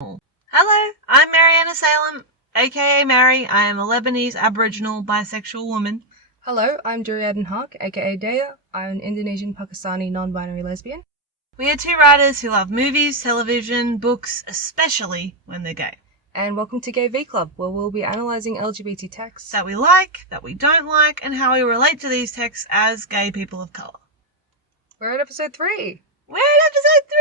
Hello, I'm Merryana Salem, aka Mary. I am a Lebanese-Aboriginal bisexual woman. Hello, I'm Durr-e Adan Haque, aka Deah. I'm an Indonesian-Pakistani non-binary lesbian. We are two writers who love movies, television, books, especially when they're gay. And welcome to GayV Club, where we'll be analysing LGBT texts that we like, that we don't like, and how we relate to these texts as gay people of colour. We're at episode 3! We're at episode 3!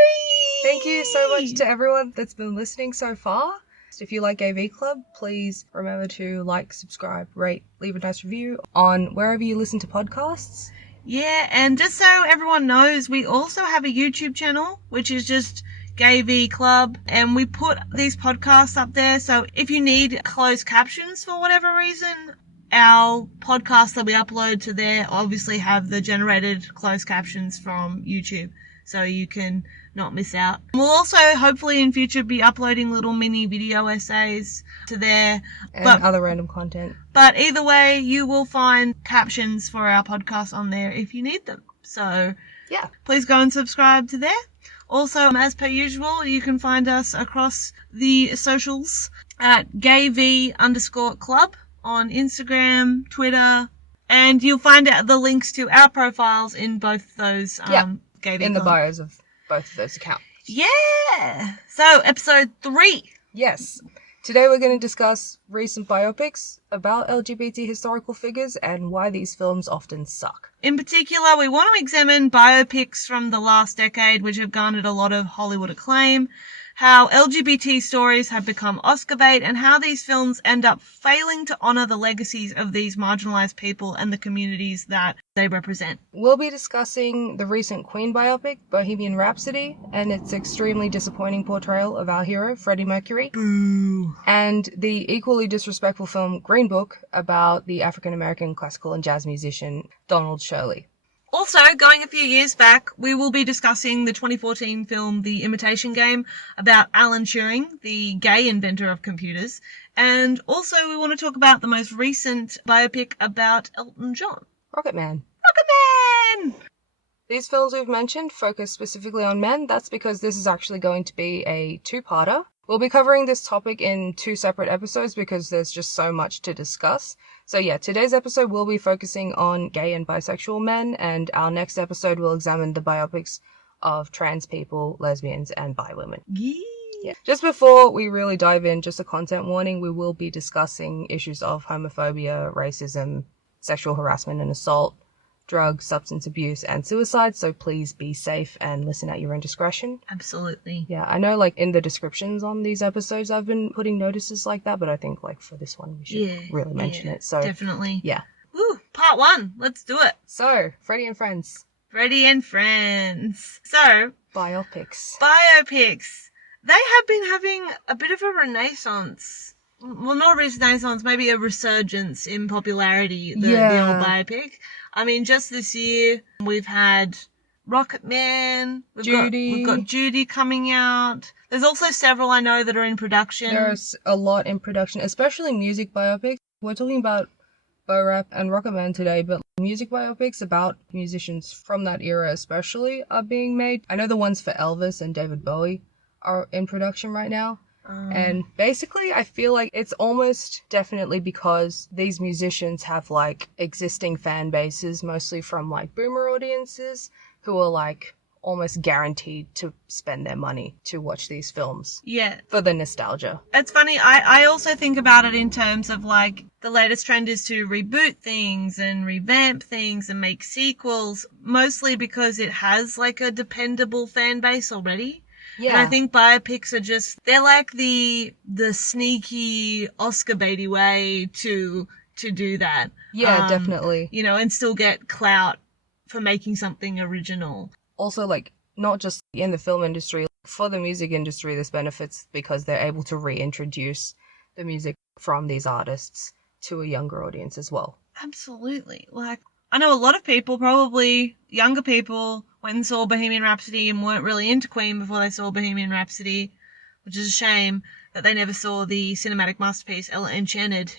Thank you so much to everyone that's been listening so far. If you like GayV Club, please remember to like, subscribe, rate, leave a nice review on wherever you listen to podcasts. Yeah, and just so everyone knows, we also have a YouTube channel, which is just GayV Club, and we put these podcasts up there, so if you need closed captions for whatever reason, our podcasts that we upload to there obviously have the generated closed captions from YouTube, so you can not miss out. We'll also hopefully in future be uploading little mini video essays to there. And other random content. But either way, you will find captions for our podcast on there if you need them. So yeah, please go and subscribe to there. Also, as per usual, you can find us across the socials at GayV_Club on Instagram, Twitter, and you'll find out the links to our profiles in both those GayV in Club. the bios of both of those accounts. Yeah! So, episode 3. Yes. Today we're going to discuss recent biopics about LGBT historical figures and why these films often suck. In particular, we want to examine biopics from the last decade which have garnered a lot of Hollywood acclaim, how LGBT stories have become Oscar bait, and how these films end up failing to honour the legacies of these marginalised people and the communities that they represent. We'll be discussing the recent Queen biopic, Bohemian Rhapsody, and its extremely disappointing portrayal of our hero, Freddie Mercury. Boo. And the equally disrespectful film Green Book about the African-American classical and jazz musician Donald Shirley. Also, going a few years back, we will be discussing the 2014 film The Imitation Game about Alan Turing, the gay inventor of computers. And also we want to talk about the most recent biopic about Elton John. Rocketman. Rocketman! These films we've mentioned focus specifically on men. That's because this is actually going to be a two-parter. We'll be covering this topic in 2 separate episodes because there's just so much to discuss. So yeah, today's episode will be focusing on gay and bisexual men, and our next episode will examine the biopics of trans people, lesbians, and bi women. Yeah. Just before we really dive in, just a content warning, we will be discussing issues of homophobia, racism, sexual harassment and assault, drugs, substance abuse, and suicide, so please be safe and listen at your own discretion. Absolutely. Yeah, I know, like, in the descriptions on these episodes I've been putting notices like that, but I think, like, for this one we should really mention it, so... Definitely. Yeah. Woo, part 1. Let's do it. So, Freddie and Friends. Freddie and Friends. So... Biopics. They have been having a bit of a renaissance. Well, not a renaissance, maybe a resurgence in popularity, the old biopic. I mean, just this year, we've had Rocketman, we've got Judy coming out. There's also several I know that are in production. There's a lot in production, especially music biopics. We're talking about Bo Rap and Rocketman today, but music biopics about musicians from that era especially are being made. I know the ones for Elvis and David Bowie are in production right now. And basically, I feel like it's almost definitely because these musicians have, like, existing fan bases, mostly from, like, boomer audiences, who are, like, almost guaranteed to spend their money to watch these films. Yeah. For the nostalgia. It's funny, I also think about it in terms of, like, the latest trend is to reboot things and revamp things and make sequels, mostly because it has, like, a dependable fan base already. Yeah. And I think biopics are just, they're like the sneaky Oscar baity way to do that. Yeah, definitely. You know, and still get clout for making something original. Also, like, not just in the film industry, for the music industry, this benefits because they're able to reintroduce the music from these artists to a younger audience as well. Absolutely. Like, I know a lot of people, probably younger people, went and saw Bohemian Rhapsody and weren't really into Queen before they saw Bohemian Rhapsody, which is a shame that they never saw the cinematic masterpiece Ella Enchanted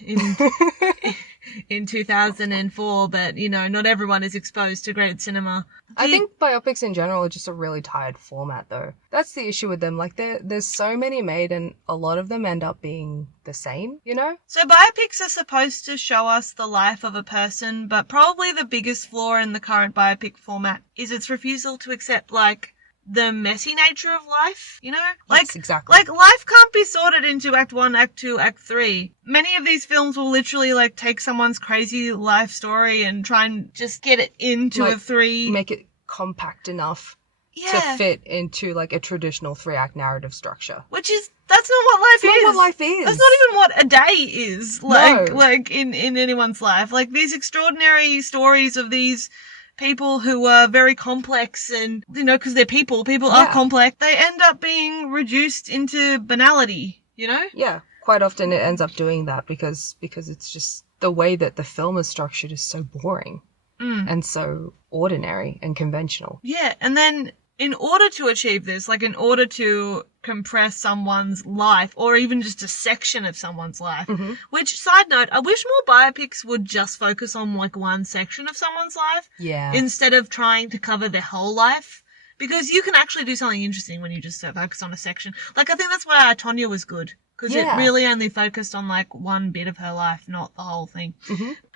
in 2004, but, you know, not everyone is exposed to great cinema. I think biopics in general are just a really tired format, though. That's the issue with them. Like, there's so many made, and a lot of them end up being the same, you know? So biopics are supposed to show us the life of a person, but probably the biggest flaw in the current biopic format is its refusal to accept, like, the messy nature of life, you know? Like, Yes, exactly. Like, life can't be sorted into Act 1, Act 2, Act 3. Many of these films will literally, like, take someone's crazy life story and try and just get it into Like, a 3. Make it compact enough to fit into, like, a traditional 3-act narrative structure. Which is, that's not what life is. That's not what life is. That's not even what a day is, like in anyone's life. Like, these extraordinary stories of these people who are very complex and, you know, because they're people are complex, they end up being reduced into banality, you know? Yeah, quite often it ends up doing that because it's just the way that the film is structured is so boring and so ordinary and conventional. Yeah, and then in order to achieve this, like in order to compress someone's life or even just a section of someone's life, which, side note, I wish more biopics would just focus on like one section of someone's life instead of trying to cover their whole life, because you can actually do something interesting when you just focus on a section. Like, I think that's why Tonya was good, because it really only focused on like one bit of her life, not the whole thing.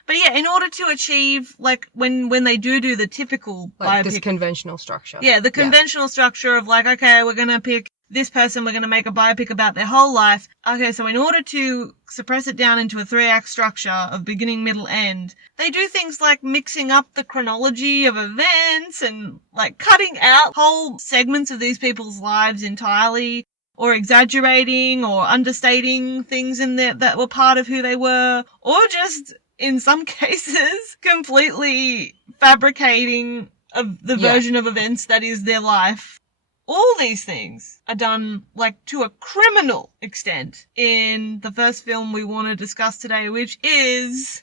But yeah, in order to achieve, like, when they do the typical like biopic, this conventional structure. Yeah, the conventional structure of like, okay, we're going to pick this person, we're going to make a biopic about their whole life. Okay, so in order to suppress it down into a 3-act structure of beginning, middle, end, they do things like mixing up the chronology of events and like cutting out whole segments of these people's lives entirely, or exaggerating or understating things in there that were part of who they were, or just, in some cases, completely fabricating the version of events that is their life. All these things are done, like, to a criminal extent in the first film we want to discuss today, which is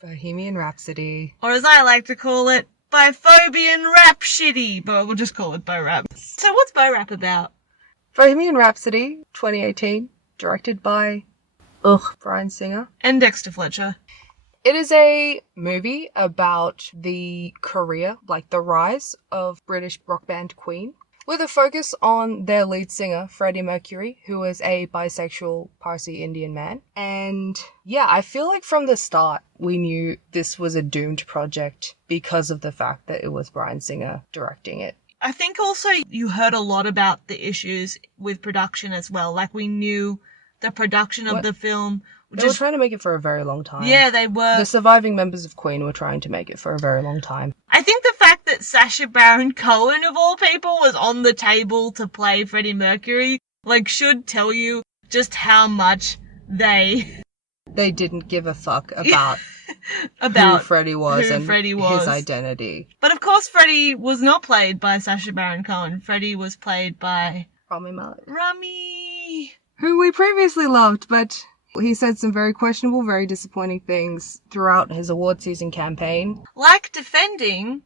Bohemian Rhapsody. Or as I like to call it, Bohemian Rhapsody. But we'll just call it Bo Rap. So what's Bo Rap about? Bohemian Rhapsody, 2018, directed by Bryan Singer And Dexter Fletcher. It is a movie about the career, like the rise of British rock band Queen, with a focus on their lead singer, Freddie Mercury, who is a bisexual Parsi Indian man. And yeah, I feel like from the start, we knew this was a doomed project because of the fact that it was Bryan Singer directing it. I think also you heard a lot about the issues with production as well. Like, we knew the production of the film. They were trying to make it for a very long time. Yeah, they were. The surviving members of Queen were trying to make it for a very long time. I think the fact that Sacha Baron Cohen, of all people, was on the table to play Freddie Mercury, like, should tell you just how much they didn't give a fuck about who Freddie was and his identity. But of course, Freddie was not played by Sacha Baron Cohen. Freddie was played by Rami Malek. Rami, who we previously loved, but he said some very questionable, very disappointing things throughout his award season campaign. Like defending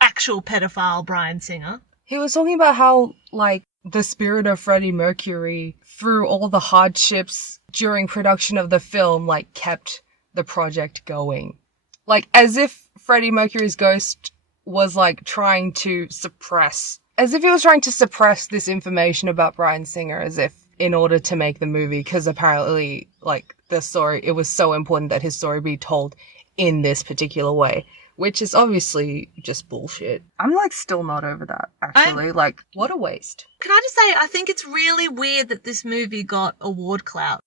actual pedophile Bryan Singer. He was talking about how, like, the spirit of Freddie Mercury, through all the hardships during production of the film, like, kept the project going. Like, as if Freddie Mercury's ghost was, like, trying to suppress this information about Bryan Singer, as if in order to make the movie, because apparently, like, the story, it was so important that his story be told in this particular way, which is obviously just bullshit. I'm, like, still not over that, actually. Like, what a waste. Can I just say, I think it's really weird that this movie got award clout.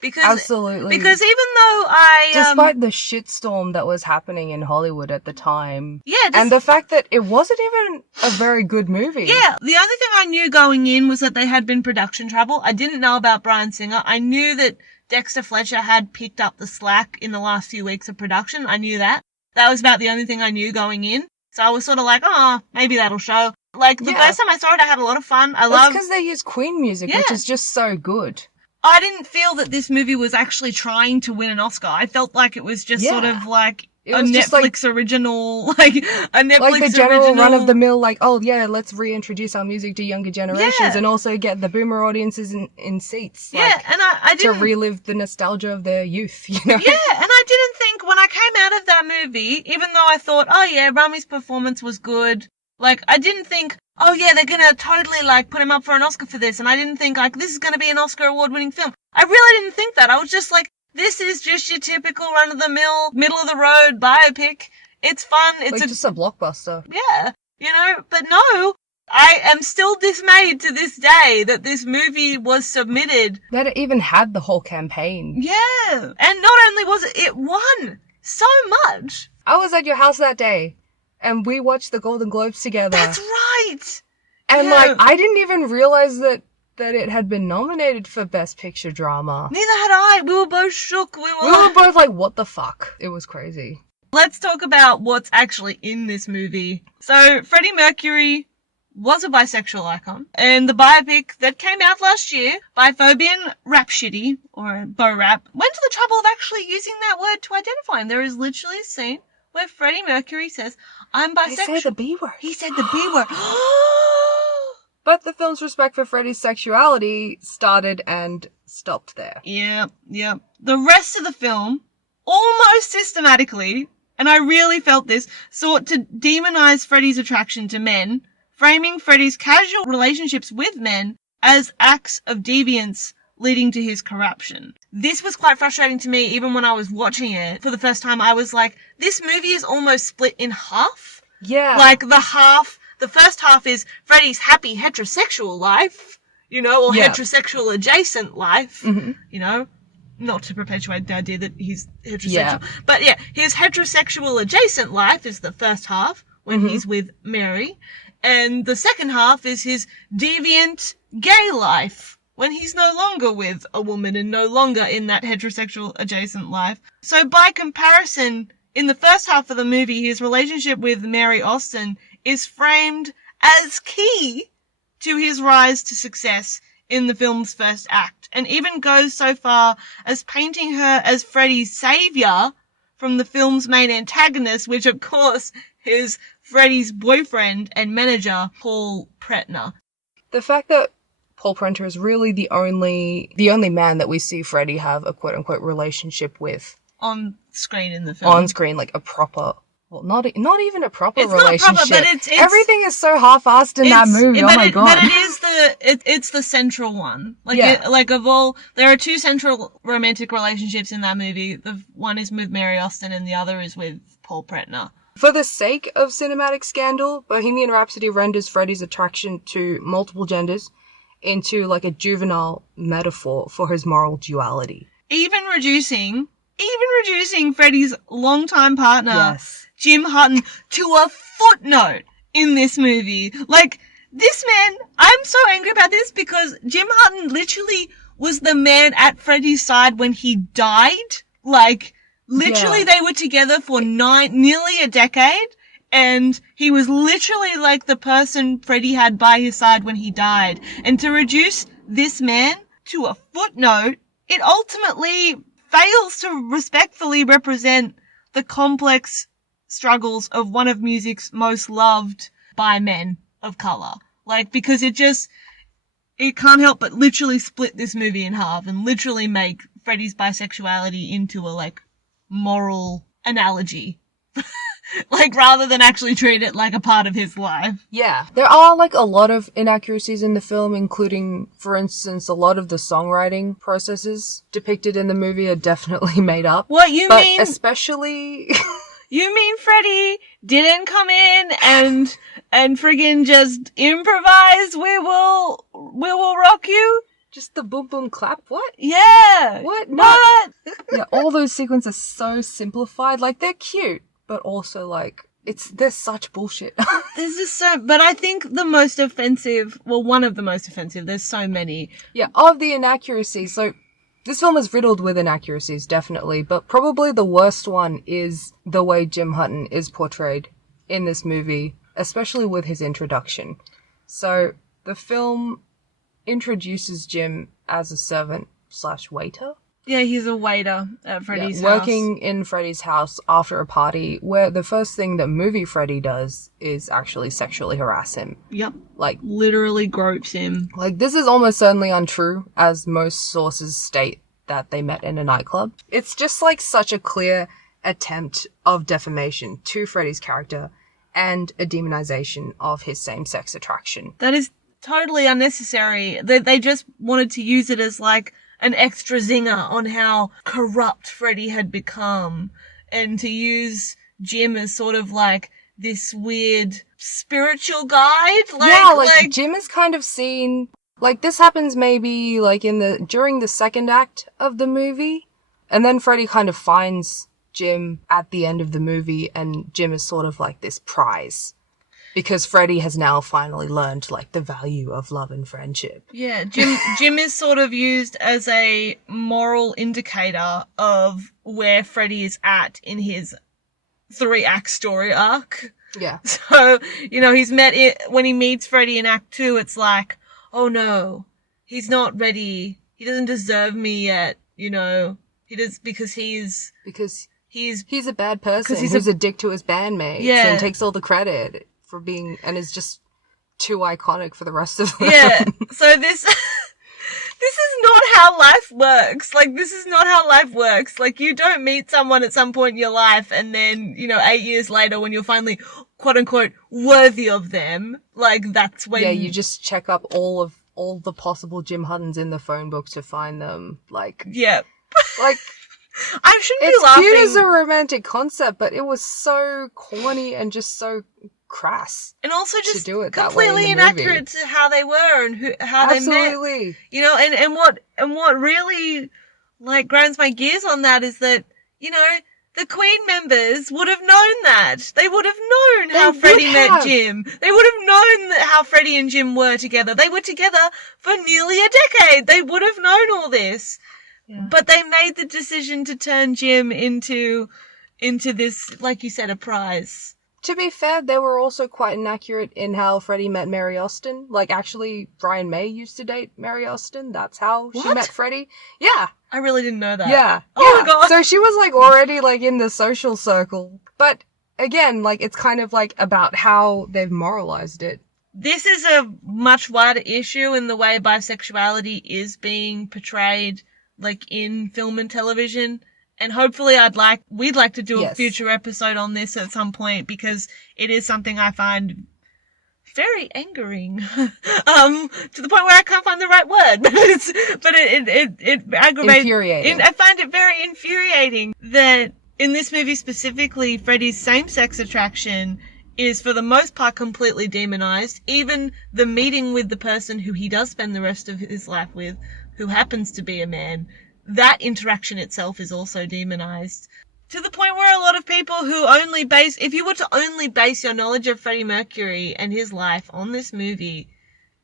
Because, absolutely. Because even though despite the shitstorm that was happening in Hollywood at the time. Yeah. And the fact that it wasn't even a very good movie. Yeah. The only thing I knew going in was that they had been production trouble. I didn't know about Bryan Singer. I knew that Dexter Fletcher had picked up the slack in the last few weeks of production. I knew that. That was about the only thing I knew going in. So I was sort of like, oh, maybe that'll show. Like, the first time I saw it, I had a lot of fun. That's because they use Queen music, which is just so good. I didn't feel that this movie was actually trying to win an Oscar. I felt like it was just sort of like a Netflix original, like a Netflix like the general run-of-the-mill, like, oh yeah, let's reintroduce our music to younger generations and also get the boomer audiences in seats. Yeah, like, and I didn't... to relive the nostalgia of their youth, you know? Yeah, and I didn't think when I came out of that movie, even though I thought, oh yeah, Rami's performance was good, like, I didn't think, oh yeah, they're gonna totally, like, put him up for an Oscar for this, and I didn't think, like, this is gonna be an Oscar award-winning film. I really didn't think that. I was just like, this is just your typical run-of-the-mill, middle-of-the-road biopic. It's fun. It's just a blockbuster. Yeah, you know, but no, I am still dismayed to this day that this movie was submitted. That it even had the whole campaign. Yeah, and not only was it won so much. I was at your house that day, and we watched the Golden Globes together. That's right. And, like, I didn't even realize that it had been nominated for Best Picture Drama. Neither had I. We were both shook. We were both like, what the fuck? It was crazy. Let's talk about what's actually in this movie. So, Freddie Mercury was a bisexual icon, and the biopic that came out last year by Bohemian Rhapsody, or Bo Rap, went to the trouble of actually using that word to identify him. There is literally a scene where Freddie Mercury says, I'm bisexual. He said the B word. He said the B word. But the film's respect for Freddie's sexuality started and stopped there. Yep. The rest of the film, almost systematically, and I really felt this, sought to demonize Freddie's attraction to men, framing Freddie's casual relationships with men as acts of deviance leading to his corruption. This was quite frustrating to me even when I was watching it for the first time. I was like, this movie is almost split in half. Yeah. Like the first half is Freddie's happy heterosexual life, you know, or heterosexual adjacent life, you know, not to perpetuate the idea that he's heterosexual. Yeah. But yeah, his heterosexual adjacent life is the first half when he's with Mary. And the second half is his deviant gay life when he's no longer with a woman and no longer in that heterosexual adjacent life. So by comparison, in the first half of the movie, his relationship with Mary Austin is framed as key to his rise to success in the film's first act, and even goes so far as painting her as Freddie's savior from the film's main antagonist, which of course is Freddie's boyfriend and manager, Paul Pretner. The fact that Paul Prenter is really the only man that we see Freddie have a quote-unquote relationship with. On screen in the film. On screen, like a proper... Well, not even a proper it's relationship. Not proper, but it's everything is so half-assed in that movie. Oh my god! But it's the central one. Like of all, there are two central romantic relationships in that movie. The one is with Mary Austin, and the other is with Paul Pretner. For the sake of cinematic scandal, Bohemian Rhapsody renders Freddie's attraction to multiple genders into like a juvenile metaphor for his moral duality. Even reducing Freddie's longtime partner. Yes. Jim Hutton to a footnote in this movie. Like, this man, I'm so angry about this because Jim Hutton literally was the man at Freddie's side when he died. Like, literally they were together for nearly a decade, and he was literally like the person Freddie had by his side when he died. And to reduce this man to a footnote, it ultimately fails to respectfully represent the complex struggles of one of music's most loved by men of color. Like, because it can't help but literally split this movie in half and literally make Freddie's bisexuality into a, like, moral analogy. Like, rather than actually treat it like a part of his life. Yeah. There are, like, a lot of inaccuracies in the film, including, for instance, a lot of the songwriting processes depicted in the movie are definitely made up. What you mean? But especially... You mean Freddie didn't come in and friggin' just improvise, we will rock you? Just the boom boom clap? What? Yeah. What? What? Yeah, all those sequences are so simplified. Like, they're cute, but also, like, they're such bullshit. This is but I think one of the most offensive, there's so many. Yeah, of the inaccuracies, so... This film is riddled with inaccuracies, definitely, but probably the worst one is the way Jim Hutton is portrayed in this movie, especially with his introduction. So, the film introduces Jim as a servant/waiter. Yeah, he's a waiter at Freddie's house. Working in Freddie's house after a party, where the first thing that movie Freddie does is actually sexually harass him. Yep. Like, literally gropes him. Like, this is almost certainly untrue, as most sources state that they met in a nightclub. It's just, like, such a clear attempt of defamation to Freddie's character and a demonization of his same-sex attraction. That is totally unnecessary. They just wanted to use it as like an extra zinger on how corrupt Freddie had become, and to use Jim as sort of like this weird spiritual guide. Like Jim is kind of seen, like this happens maybe like during the second act of the movie, and then Freddie kind of finds Jim at the end of the movie, and Jim is sort of like this prize. Because Freddie has now finally learned, like, the value of love and friendship. Yeah, Jim is sort of used as a moral indicator of where Freddie is at in his 3-act story arc. Yeah. So, when he meets Freddie in Act 2, it's like, oh no, he's not ready. He doesn't deserve me yet, He does, because he's a bad person who's a dick to his bandmates and takes all the credit for being, and is just too iconic for the rest of them. Yeah. So this is not how life works. Like, this is not how life works. Like, you don't meet someone at some point in your life and then, 8 years later when you're finally, quote unquote, worthy of them, like, that's when... Yeah, you just check up all the possible Jim Huttons in the phone book to find them. Like... Yeah. Like... I shouldn't be laughing. It's cute as a romantic concept, but it was so corny and just so crass. And also just to do it completely inaccurate to how they were and how they met. Absolutely. And what really, like, grinds my gears on that is that, the Queen members would have known that. They would have known how Freddie met Jim. They would have known how Freddie and Jim were together. They were together for nearly a decade. They would have known all this. Yeah. But they made the decision to turn Jim into this, like you said, a prize. To be fair, they were also quite inaccurate in how Freddie met Mary Austin. Like, actually, Brian May used to date Mary Austin. That's how she met Freddie. Yeah. I really didn't know that. Yeah. Oh my god. So she was, like, already, like, in the social circle. But, again, like, it's kind of, like, about how they've moralized it. This is a much wider issue in the way bisexuality is being portrayed, like, in film and television. And hopefully we'd like to do a future episode on this at some point, because it is something I find very angering. To the point where I can't find the right word. But it aggravates. Infuriating. I find it very infuriating that in this movie specifically, Freddie's same-sex attraction is for the most part completely demonized. Even the meeting with the person who he does spend the rest of his life with, who happens to be a man, that interaction itself is also demonized. To the point where a lot of people who if you were to only base your knowledge of Freddie Mercury and his life on this movie,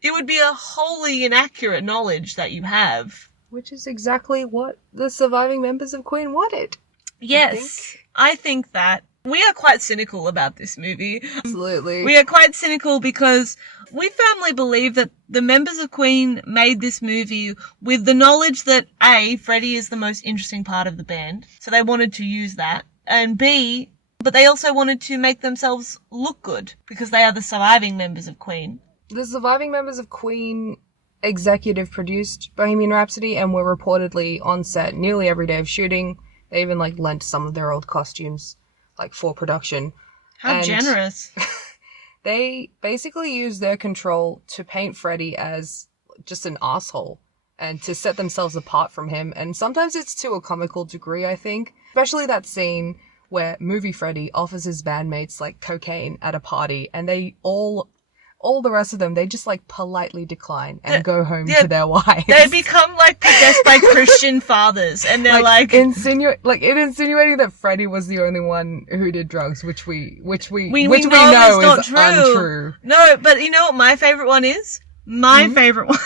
it would be a wholly inaccurate knowledge that you have. Which is exactly what the surviving members of Queen wanted. Yes, I think that. We are quite cynical about this movie. Absolutely. We are quite cynical because we firmly believe that the members of Queen made this movie with the knowledge that A, Freddie is the most interesting part of the band, so they wanted to use that, and B, but they also wanted to make themselves look good because they are the surviving members of Queen. The surviving members of Queen executive produced Bohemian Rhapsody and were reportedly on set nearly every day of shooting. They even, like, lent some of their old costumes, like, for production. How generous. They basically use their control to paint Freddie as just an asshole and to set themselves apart from him. And sometimes it's to a comical degree, I think. Especially that scene where movie Freddie offers his bandmates, like, cocaine at a party, and they all the rest of them, they just, like, politely decline and go home to their wives. They become, like, possessed by Christian fathers, and they're insinuating that Freddie was the only one who did drugs, which we know is untrue. No, but you know what my favorite one is? My favorite one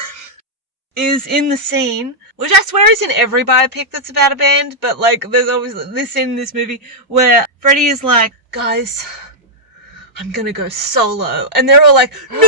is in the scene, which I swear is in every biopic that's about a band, but, like, there's always this in this movie where Freddie is like, guys, I'm gonna go solo. And they're all like, no!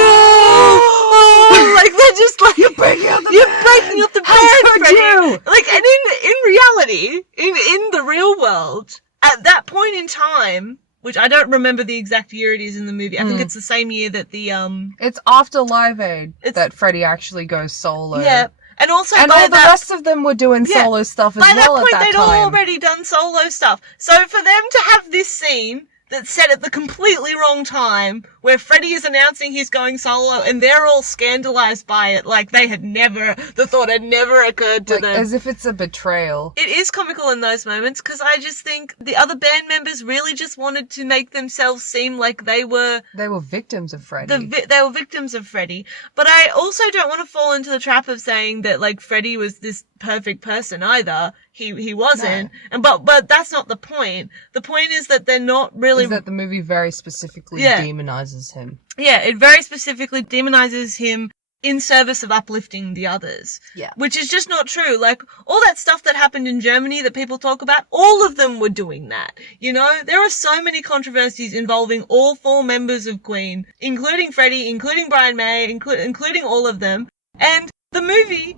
Like, they're just like, you're breaking up the band, Freddie! Like, and in reality, in the real world, at that point in time, which I don't remember the exact year it is in the movie, I think it's the same year that It's after Live Aid that Freddie actually goes solo. Yeah. And also, and all the rest of them were doing solo stuff as well at that time. By that point, they'd all already done solo stuff. So for them to have this scene that's set at the completely wrong time, where Freddie is announcing he's going solo, and they're all scandalized by it, like the thought had never occurred to them. As if it's a betrayal. It is comical in those moments, because I just think the other band members really just wanted to make themselves seem like they were victims of Freddie. They were victims of Freddie. But I also don't want to fall into the trap of saying that, like, Freddie was this perfect person either. He wasn't. No. But that's not the point. The point is that they're not really... Is that the movie very specifically demonizes him. Yeah, it very specifically demonizes him in service of uplifting the others. Yeah. Which is just not true. Like, all that stuff that happened in Germany that people talk about, all of them were doing that. You know, there are so many controversies involving all 4 members of Queen, including Freddie, including Brian May, including all of them. And the movie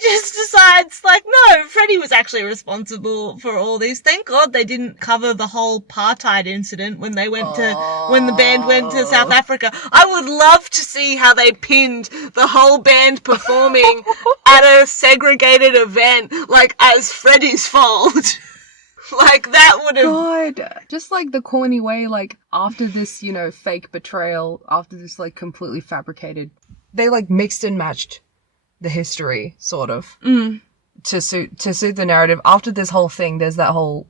just decides, like, no, Freddie was actually responsible for all these. Thank God they didn't cover the whole apartheid incident when the band went to South Africa. I would love to see how they pinned the whole band performing at a segregated event, like, as Freddie's fault. Like, that would have... God. Just, like, the corny way, like, after this, you know, fake betrayal, after this, like, completely fabricated, they, like, mixed and matched the history, sort of, to suit the narrative. After this whole thing, there's that whole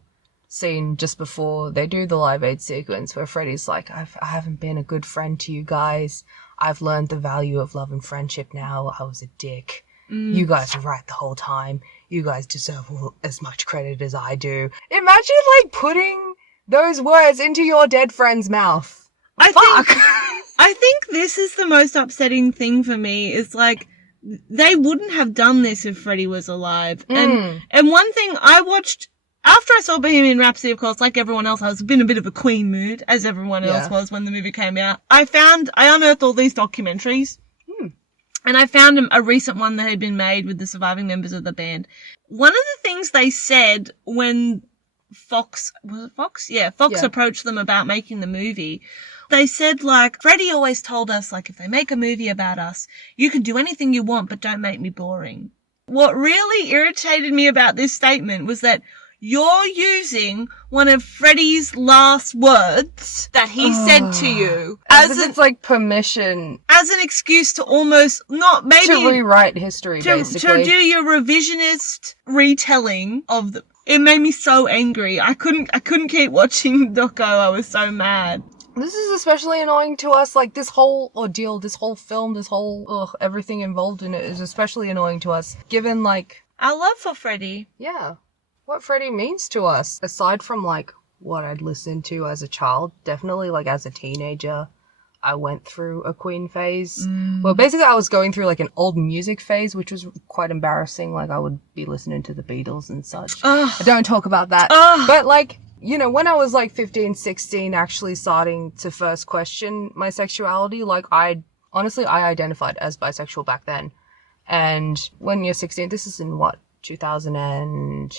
scene just before they do the Live Aid sequence where Freddie's like, I haven't been a good friend to you guys. I've learned the value of love and friendship now. I was a dick. You guys were right the whole time. You guys deserve as much credit as I do. Imagine, like, putting those words into your dead friend's mouth. I think this is the most upsetting thing for me, is, like, they wouldn't have done this if Freddie was alive. And one thing I watched, after I saw Bohemian Rhapsody, of course, like everyone else, I was in a bit of a Queen mood, as everyone else was when the movie came out. I unearthed all these documentaries. And I found a recent one that had been made with the surviving members of the band. One of the things they said when Fox approached them about making the movie, they said, like, Freddie always told us, like, if they make a movie about us, you can do anything you want, but don't make me boring. What really irritated me about this statement was that you're using one of Freddie's last words that he said to you as if it's like permission, as an excuse to almost not maybe to rewrite history, basically to do your revisionist retelling of the. It made me so angry. I couldn't keep watching Doco. I was so mad. This is especially annoying to us. Like, this whole ordeal, this whole film, this whole everything involved in it is especially annoying to us, given, like, our love for Freddie. Yeah. What Freddie means to us, aside from, like, what I'd listened to as a child, definitely, like, as a teenager, I went through a Queen phase. Well, basically, I was going through, like, an old music phase, which was quite embarrassing. Like, I would be listening to the Beatles and such. I don't talk about that. But, like, you know, when I was, like, 15, 16, actually starting to first question my sexuality, like, I identified as bisexual back then. And when you're 16, this is in, what, 2000 and...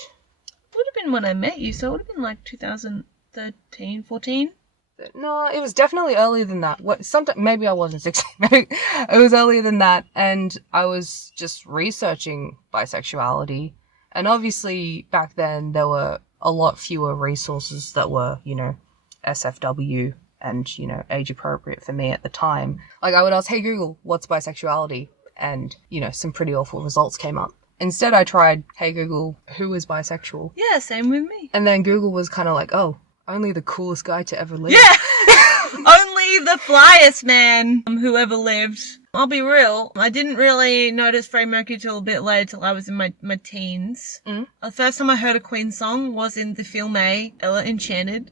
Would have been when I met you, so it would have been like 2013, 14. No, it was definitely earlier than that. Maybe I wasn't 16. Maybe it was earlier than that, and I was just researching bisexuality. And obviously, back then, there were a lot fewer resources that were, you know, SFW and, you know, age appropriate for me at the time. Like, I would ask, hey Google, what's bisexuality? And, you know, some pretty awful results came up. Instead, I tried, hey Google, who is bisexual? Yeah, same with me. And then Google was kind of like, oh, only the coolest guy to ever live. Yeah! Only the flyest man who ever lived. I'll be real, I didn't really notice Freddie Mercury till a bit later, till I was in my teens. The first time I heard a Queen song was in the film Ella Enchanted.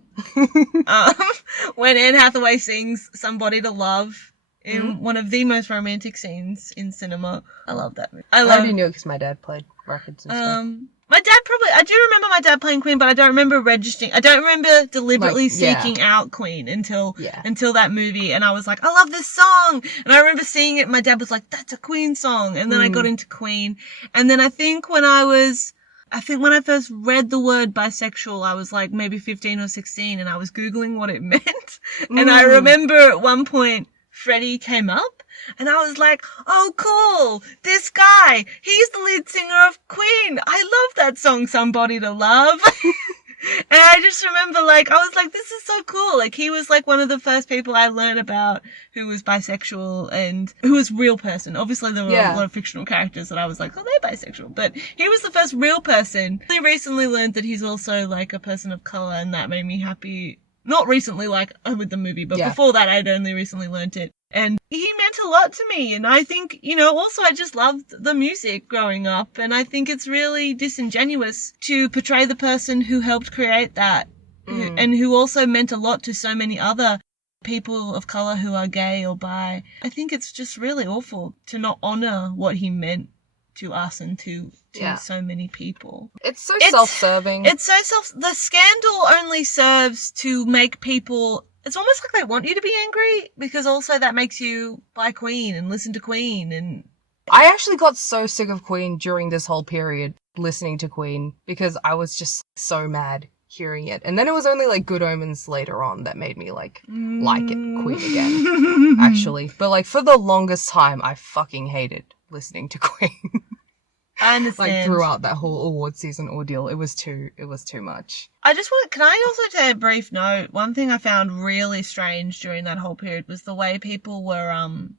When Anne Hathaway sings Somebody to Love. In one of the most romantic scenes in cinema. I love that movie. I already knew it because my dad played records and stuff. I do remember my dad playing Queen, but I don't remember registering. I don't remember deliberately seeking out Queen until that movie. And I was like, I love this song. And I remember seeing it. My dad was like, that's a Queen song. And then I got into Queen. And then I think when I first read the word bisexual, I was like maybe 15 or 16 and I was Googling what it meant. And I remember at one point, Freddie came up And I was like, oh, cool. This guy, he's the lead singer of Queen. I love that song, Somebody to Love. And I just remember, like, I was like, this is so cool. Like, he was, like, one of the first people I learned about who was bisexual and who was a real person. Obviously, there were a lot of fictional characters that I was like, oh, they're bisexual. But he was the first real person. I recently learned that he's also, like, a person of color, and that made me happy. Not recently, like, with the movie, but before that, I'd only recently learnt it. And he meant a lot to me. And I think, you know, also I just loved the music growing up. And I think it's really disingenuous to portray the person who helped create that and who also meant a lot to so many other people of colour who are gay or bi. I think it's just really awful to not honour what he meant to us and to so many people. It's so self-serving. It's so the scandal only serves to make people, it's almost like they want you to be angry, because also that makes you buy Queen and listen to Queen. And I actually got so sick of Queen during this whole period, listening to Queen, because I was just so mad hearing it. And then it was only like Good Omens later on that made me like it, Queen again, actually. But like for the longest time, I fucking hated listening to Queen. I understand. Like throughout that whole award season ordeal, it was too much. Can I also take a brief note? One thing I found really strange during that whole period was the way people were,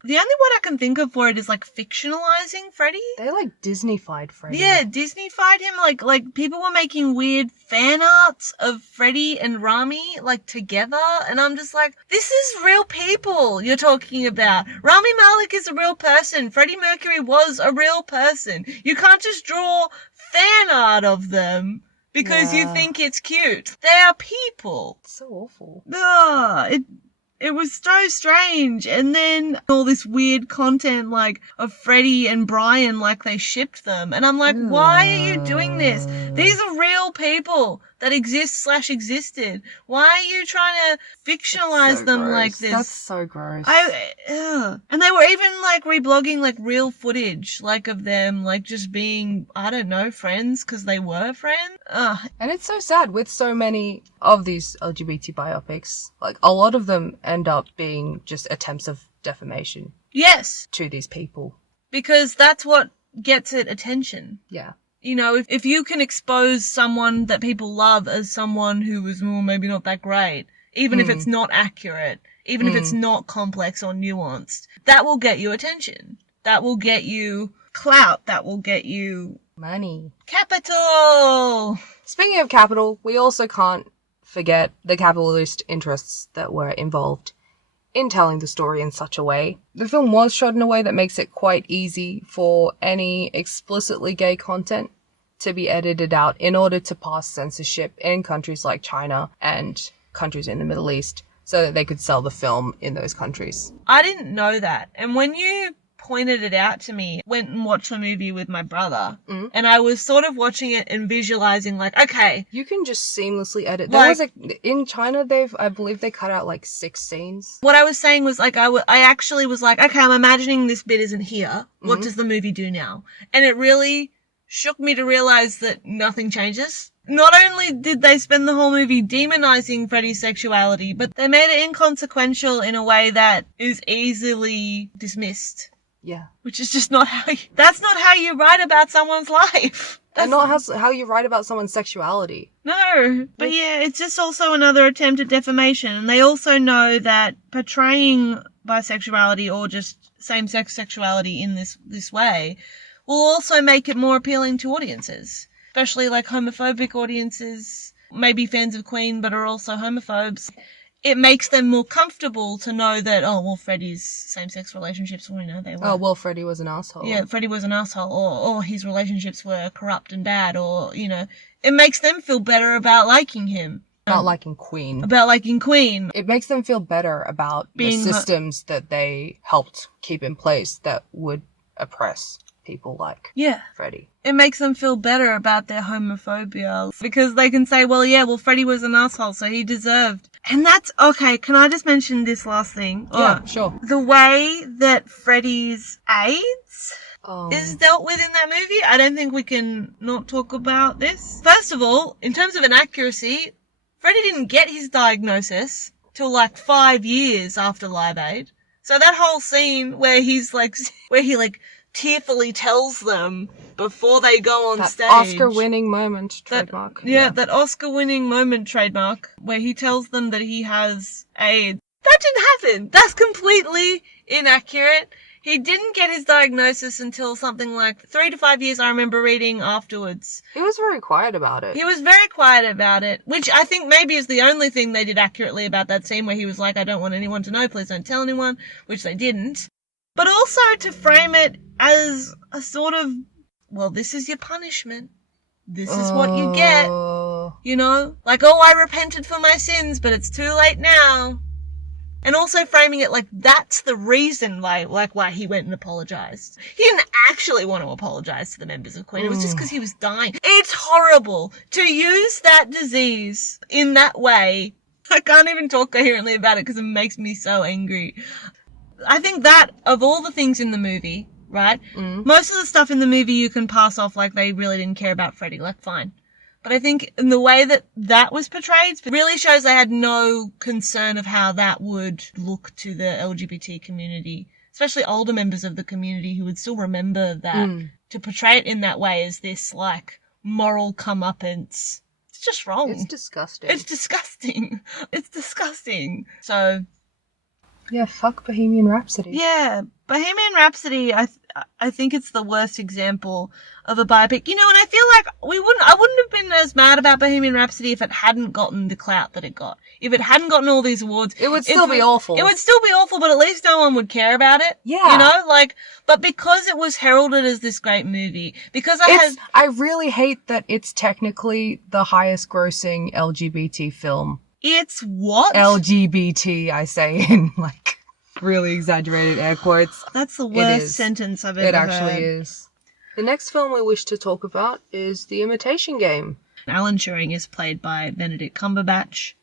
the only word I can think of for it is like fictionalizing Freddie. They like Disney-fied Freddie. Yeah, Disney-fied him. Like people were making weird fan arts of Freddie and Rami, like together. And I'm just like, this is real people you're talking about. Rami Malek is a real person. Freddie Mercury was a real person. You can't just draw fan art of them because you think it's cute. They are people. It's so awful. It was so strange. And then all this weird content like of Freddie and Brian, like they shipped them. And I'm like, why are you doing this? These are real people that existed. Why are you trying to fictionalize them like this? That's so gross. And they were even like reblogging like real footage, like of them like just being, I don't know, friends because they were friends. And it's so sad with so many of these LGBT biopics. Like a lot of them end up being just attempts of defamation. Yes. To these people. Because that's what gets it attention. Yeah. You know, if you can expose someone that people love as someone who was maybe not that great, even if it's not accurate, even if it's not complex or nuanced, that will get you attention. That will get you clout. That will get you money. Capital! Speaking of capital, we also can't forget the capitalist interests that were involved in telling the story in such a way. The film was shot in a way that makes it quite easy for any explicitly gay content to be edited out in order to pass censorship in countries like China and countries in the Middle East so that they could sell the film in those countries. I didn't know that. And when you pointed it out to me, went and watched the movie with my brother, and I was sort of watching it and visualizing like, okay, you can just seamlessly edit. There was in China, I believe they cut out like 6 scenes. What I was saying was like, I actually was like, okay, I'm imagining this bit isn't here. What does the movie do now? And it really shook me to realize that nothing changes. Not only did they spend the whole movie demonizing Freddie's sexuality, but they made it inconsequential in a way that is easily dismissed. Yeah. Which is just not that's not how you write about someone's life. That's not how you write about someone's sexuality. No. But yeah, it's just also another attempt at defamation. And they also know that portraying bisexuality or just same-sex sexuality in this way will also make it more appealing to audiences. Especially like homophobic audiences, maybe fans of Queen but are also homophobes. It makes them more comfortable to know that, oh, well, Freddie's same-sex relationships, we know they were. Oh, well, Freddie was an asshole. Yeah, Freddie was an asshole, or his relationships were corrupt and bad, or, you know, it makes them feel better about liking him. About liking Queen. About liking Queen. It makes them feel better about the systems that they helped keep in place that would oppress people like Freddie. It makes them feel better about their homophobia because they can say, well, Freddie was an asshole, so he deserved. And that's, okay, can I just mention this last thing? Yeah, sure. The way that Freddie's AIDS is dealt with in that movie, I don't think we can not talk about this. First of all, in terms of inaccuracy, Freddie didn't get his diagnosis till like 5 years after Live Aid. So that whole scene where where he tearfully tells them before they go on that stage. Oscar-winning moment, trademark. That Oscar-winning moment, trademark, where he tells them that he has AIDS. That didn't happen. That's completely inaccurate. He didn't get his diagnosis until something like 3 to 5 years, I remember reading afterwards. He was very quiet about it. He was very quiet about it, which I think maybe is the only thing they did accurately about that scene where he was like, I don't want anyone to know, please don't tell anyone, which they didn't. But also to frame it as a sort of, well, this is your punishment. This is what you get. You know? Like, oh, I repented for my sins, but it's too late now. And also framing it like that's the reason why he went and apologized. He didn't actually want to apologize to the members of Queen. It was just because he was dying. It's horrible to use that disease in that way. I can't even talk coherently about it because it makes me so angry. I think that, of all the things in the movie, right, most of the stuff in the movie you can pass off like they really didn't care about Freddie, like fine. But I think in the way that was portrayed really shows they had no concern of how that would look to the LGBT community, especially older members of the community who would still remember that. To portray it in that way as this, like, moral comeuppance. It's just wrong. It's disgusting. It's disgusting. It's disgusting. So... yeah, fuck Bohemian Rhapsody. Yeah, Bohemian Rhapsody, I think it's the worst example of a biopic. You know, and I feel like I wouldn't have been as mad about Bohemian Rhapsody if it hadn't gotten the clout that it got. If it hadn't gotten all these awards. It would still be awful. It would still be awful, but at least no one would care about it. Yeah. You know, like, but because it was heralded as this great movie, because I really hate that it's technically the highest grossing LGBT film. It's what? LGBT, I say in, like, really exaggerated air quotes. That's the worst sentence I've ever heard. It actually is. The next film we wish to talk about is The Imitation Game. Alan Turing is played by Benedict Cumberbatch.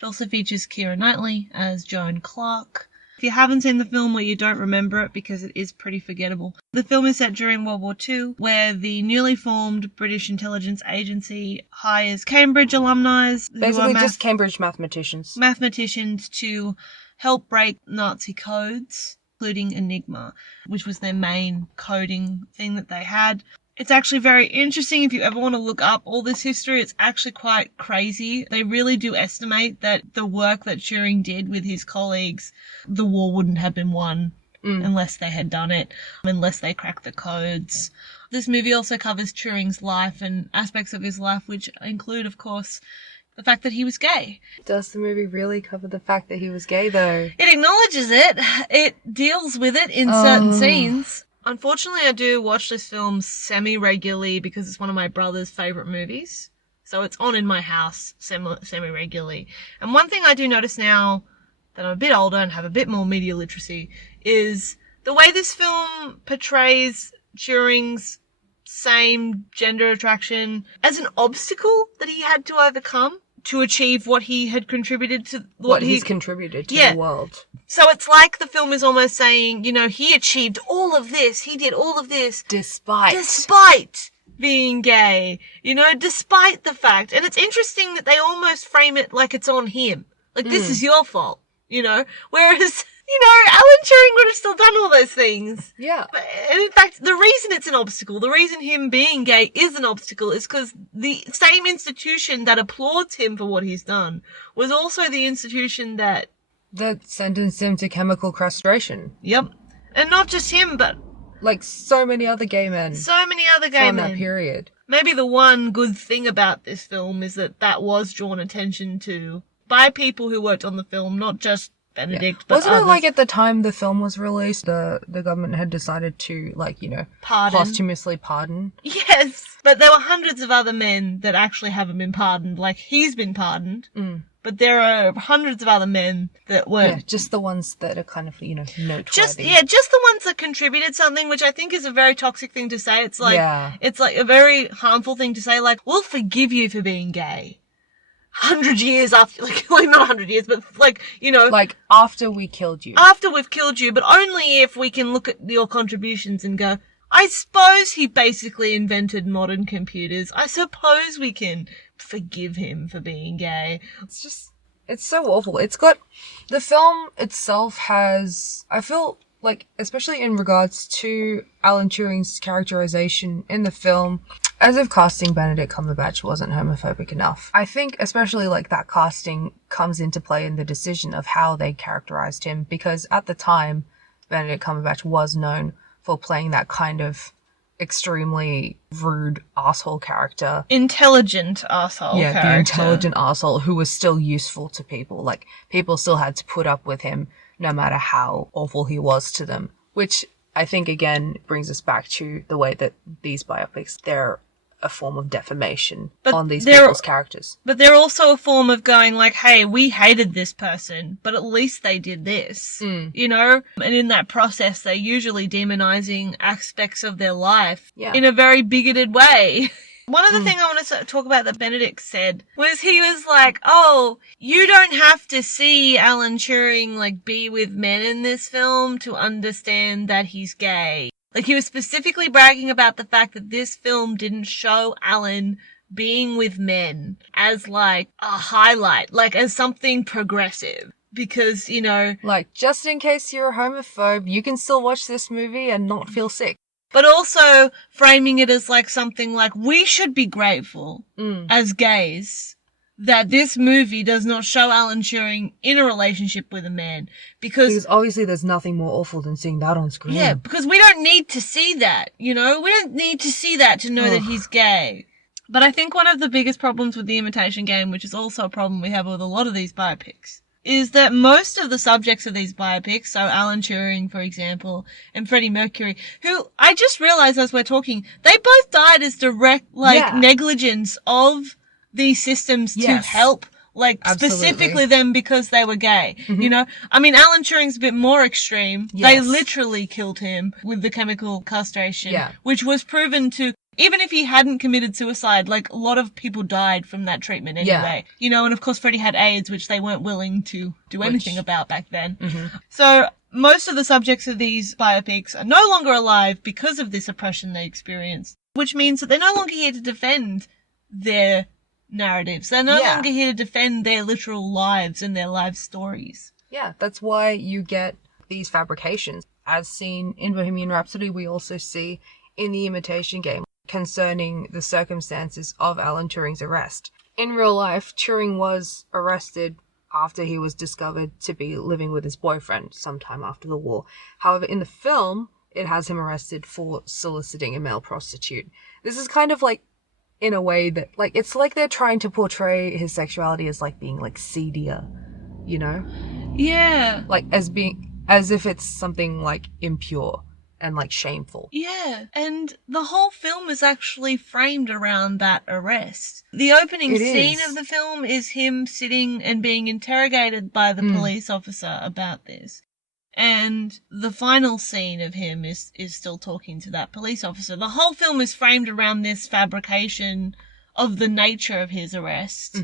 It also features Keira Knightley as Joan Clark. If you haven't seen the film or you don't remember it because it is pretty forgettable, the film is set during World War II, where the newly formed British intelligence agency hires Cambridge alumni, basically just Cambridge mathematicians, to help break Nazi codes, including Enigma, which was their main coding thing that they had. It's actually very interesting if you ever want to look up all this history. It's actually quite crazy. They really do estimate that the work that Turing did with his colleagues, the war wouldn't have been won unless they had done it, unless they cracked the codes. This movie also covers Turing's life and aspects of his life, which include, of course, the fact that he was gay. Does the movie really cover the fact that he was gay, though? It acknowledges it. It deals with it in certain scenes. Unfortunately, I do watch this film semi-regularly because it's one of my brother's favourite movies. So it's on in my house semi-regularly. And one thing I do notice now that I'm a bit older and have a bit more media literacy is the way this film portrays Turing's same gender attraction as an obstacle that he had to overcome to achieve what he had contributed to what he's contributed to the world. So it's like the film is almost saying, you know, he achieved all of this, he did all of this despite being gay, you know, despite the fact. And it's interesting that they almost frame it like it's on him. Like, this is your fault, you know, whereas, you know, Alan Turing would have still done all those things. Yeah. And in fact, the reason it's an obstacle, the reason him being gay is an obstacle is because the same institution that applauds him for what he's done was also the institution that sentenced him to chemical castration. Yep. And not just him, but like so many other gay men. From that period. Maybe the one good thing about this film is that was drawn attention to by people who worked on the film, not just Benedict, but wasn't others. it like at the time the film was released, the government had decided to, like, you know, posthumously pardon? Yes, but there were hundreds of other men that actually haven't been pardoned. Like, he's been pardoned, but there are hundreds of other men that weren't. Yeah, just the ones that are kind of, you know, noteworthy. Just the ones that contributed something, which I think is a very toxic thing to say. It's like, it's like a very harmful thing to say, like, we'll forgive you for being gay. 100 years after, like not 100 years, but like, you know. Like, after we killed you. After we've killed you, but only if we can look at your contributions and go, I suppose he basically invented modern computers. I suppose we can forgive him for being gay. It's so awful. The film itself has, I feel like, especially in regards to Alan Turing's characterization in the film, as if casting Benedict Cumberbatch wasn't homophobic enough. I think especially like that casting comes into play in the decision of how they characterized him, because at the time, Benedict Cumberbatch was known for playing that kind of extremely rude asshole character. Intelligent asshole character. Yeah, the intelligent asshole who was still useful to people. Like, people still had to put up with him no matter how awful he was to them. Which I think, again, brings us back to the way that these biopics, they're a form of defamation on these people's characters. But they're also a form of going like, hey, we hated this person, but at least they did this, you know? And in that process, they're usually demonizing aspects of their life in a very bigoted way. One of the things I want to talk about that Benedict said was he was like, oh, you don't have to see Alan Turing like be with men in this film to understand that he's gay. Like, he was specifically bragging about the fact that this film didn't show Alan being with men as, like, a highlight, like, as something progressive. Because, you know... Like, just in case you're a homophobe, you can still watch this movie and not feel sick. But also framing it as, like, something like, we should be grateful as gays that this movie does not show Alan Turing in a relationship with a man. Because obviously there's nothing more awful than seeing that on screen. Yeah, because we don't need to see that, you know? We don't need to see that to know that he's gay. But I think one of the biggest problems with the Imitation Game, which is also a problem we have with a lot of these biopics, is that most of the subjects of these biopics, so Alan Turing, for example, and Freddie Mercury, who I just realized as we're talking, they both died as direct, negligence of these systems to help, specifically them because they were gay, you know? I mean, Alan Turing's a bit more extreme. Yes. They literally killed him with the chemical castration, which was proven to, even if he hadn't committed suicide, like, a lot of people died from that treatment anyway. You know, and of course Freddie had AIDS, which they weren't willing to do anything about back then. So, most of the subjects of these biopics are no longer alive because of this oppression they experienced, which means that they're no longer here to defend their narratives. They're no longer here to defend their literal lives and their life stories. Yeah, that's why you get these fabrications. As seen in Bohemian Rhapsody, we also see in the Imitation Game concerning the circumstances of Alan Turing's arrest. In real life, Turing was arrested after he was discovered to be living with his boyfriend sometime after the war. However, in the film, it has him arrested for soliciting a male prostitute. This is kind of like, in a way that, like, it's like they're trying to portray his sexuality as, like, being, like, seedier, you know? Yeah. Like, as if it's something, like, impure and, like, shameful. Yeah. And the whole film is actually framed around that arrest. The opening scene of the film is him sitting and being interrogated by the police officer about this. And the final scene of him is still talking to that police officer. The whole film is framed around this fabrication of the nature of his arrest.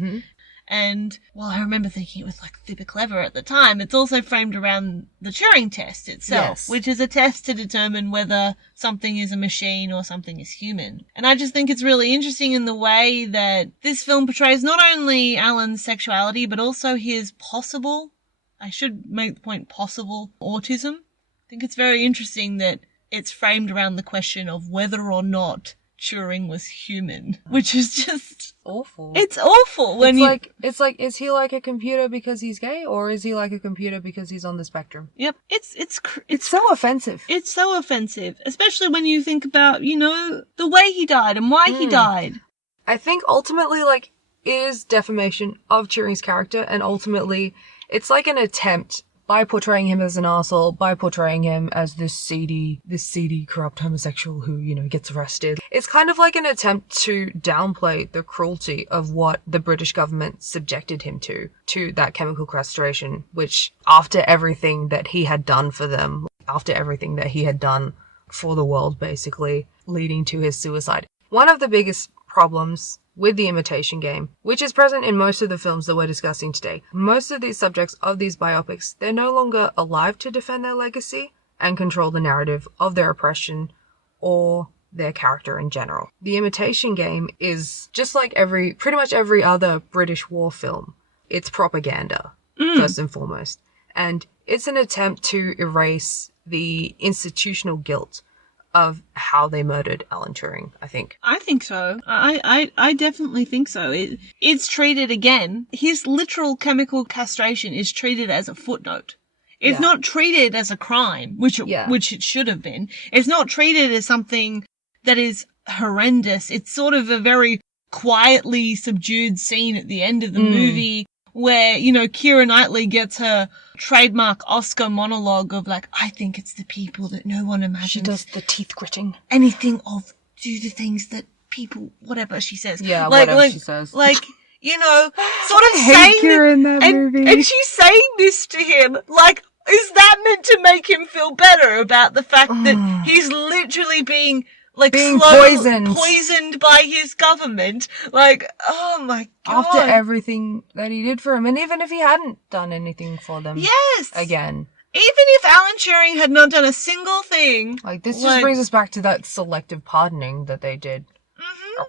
And, well, I remember thinking it was, like, super clever at the time. It's also framed around the Turing test itself, which is a test to determine whether something is a machine or something is human. And I just think it's really interesting in the way that this film portrays not only Alan's sexuality, but also his possible, I should make the point, possible autism. I think it's very interesting that it's framed around the question of whether or not Turing was human, which is just awful. It's awful when it's like, is he like a computer because he's gay, or is he like a computer because he's on the spectrum? Yep. It's so offensive. It's so offensive, especially when you think about, you know, the way he died and why he died. I think ultimately, like, it is defamation of Turing's character, and ultimately it's like an attempt, by portraying him as an arsehole, by portraying him as this seedy, corrupt homosexual who, you know, gets arrested. It's kind of like an attempt to downplay the cruelty of what the British government subjected him to that chemical castration, which, after everything that he had done for them, after everything that he had done for the world, basically, leading to his suicide. One of the biggest problems with the Imitation Game, which is present in most of the films that we're discussing today. Most of these subjects of these biopics, they're no longer alive to defend their legacy and control the narrative of their oppression or their character in general. The Imitation Game is just like pretty much every other British war film. it's propaganda, first and foremost. And it's an attempt to erase the institutional guilt of how they murdered Alan Turing, I think. I think so. I definitely think so. It's treated, again, his literal chemical castration is treated as a footnote. It's not treated as a crime, which it should have been. It's not treated as something that is horrendous. It's sort of a very quietly subdued scene at the end of the movie where, you know, Keira Knightley gets her trademark Oscar monologue of like, I think it's the people that no one imagines. She does the teeth gritting. Anything of do the things that people, whatever she says. Yeah, whatever she says. Like, you know, sort of I hate Keira in that movie. And she's saying this to him, like, is that meant to make him feel better about the fact that he's literally being poisoned by his government? Like, oh my God. After everything that he did for him, and even if he hadn't done anything for them. Yes. Again. Even if Alan Turing had not done a single thing. Like, this just brings us back to that selective pardoning that they did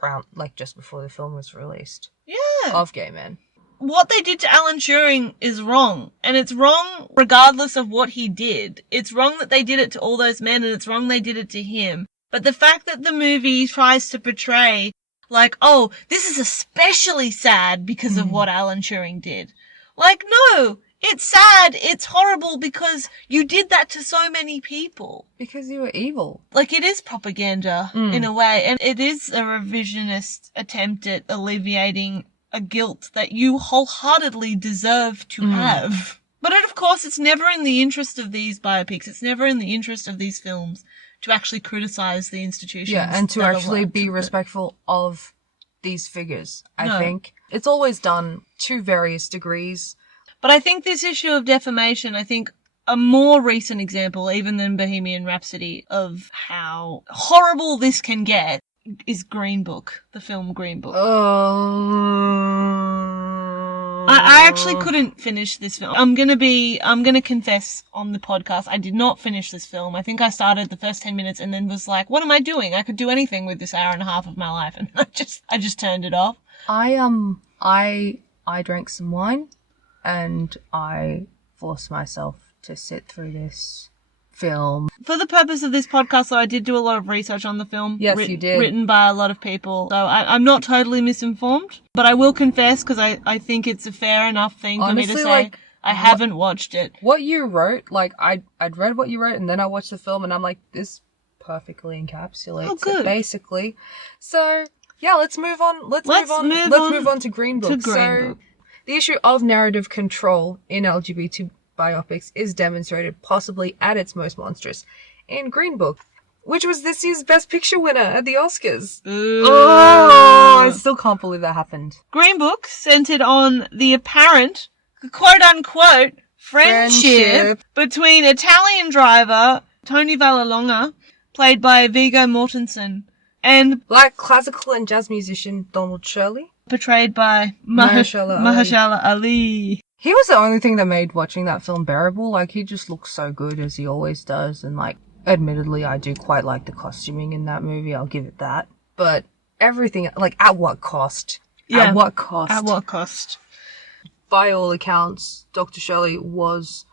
around, like, just before the film was released. Yeah. Of gay men. What they did to Alan Turing is wrong. And it's wrong regardless of what he did. It's wrong that they did it to all those men, and it's wrong they did it to him. But the fact that the movie tries to portray, like, oh, this is especially sad because of what Alan Turing did. Like, no, it's sad, it's horrible because you did that to so many people. Because you were evil. Like, it is propaganda in a way, and it is a revisionist attempt at alleviating a guilt that you wholeheartedly deserve to have. But of course, it's never in the interest of these biopics, it's never in the interest of these films to actually criticize the institutions. Yeah, and to actually be respectful of these figures, I think. It's always done to various degrees. But I think this issue of defamation, I think a more recent example, even than Bohemian Rhapsody, of how horrible this can get is Green Book, the film Green Book. I actually couldn't finish this film. I'm gonna confess on the podcast, I did not finish this film. I think I started the first 10 minutes and then was like, what am I doing? I could do anything with this hour and a half of my life. And I just turned it off. I drank some wine and I forced myself to sit through this film. For the purpose of this podcast, though, I did do a lot of research on the film. Yes, you did. Written by a lot of people. So I'm not totally misinformed, but I will confess, because I think it's a fair enough thing for me to say, like, I haven't watched it. What you wrote, like, I'd read what you wrote, and then I watched the film, and I'm like, this perfectly encapsulates it, basically. So, yeah, let's move on. Let's move on to Green Book. The issue of narrative control in LGBT biopics is demonstrated possibly at its most monstrous in Green Book, which was this year's Best Picture winner at the Oscars. Oh, I still can't believe that happened. Green Book centered on the apparent, quote-unquote, friendship between Italian driver Tony Vallelonga, played by Viggo Mortensen, and Black classical and jazz musician Donald Shirley, portrayed by Mahershala Ali. He was the only thing that made watching that film bearable. Like, he just looks so good, as he always does. And, like, admittedly, I do quite like the costuming in that movie. I'll give it that. But everything, like, at what cost? Yeah. At what cost? At what cost? By all accounts, Dr. Shirley was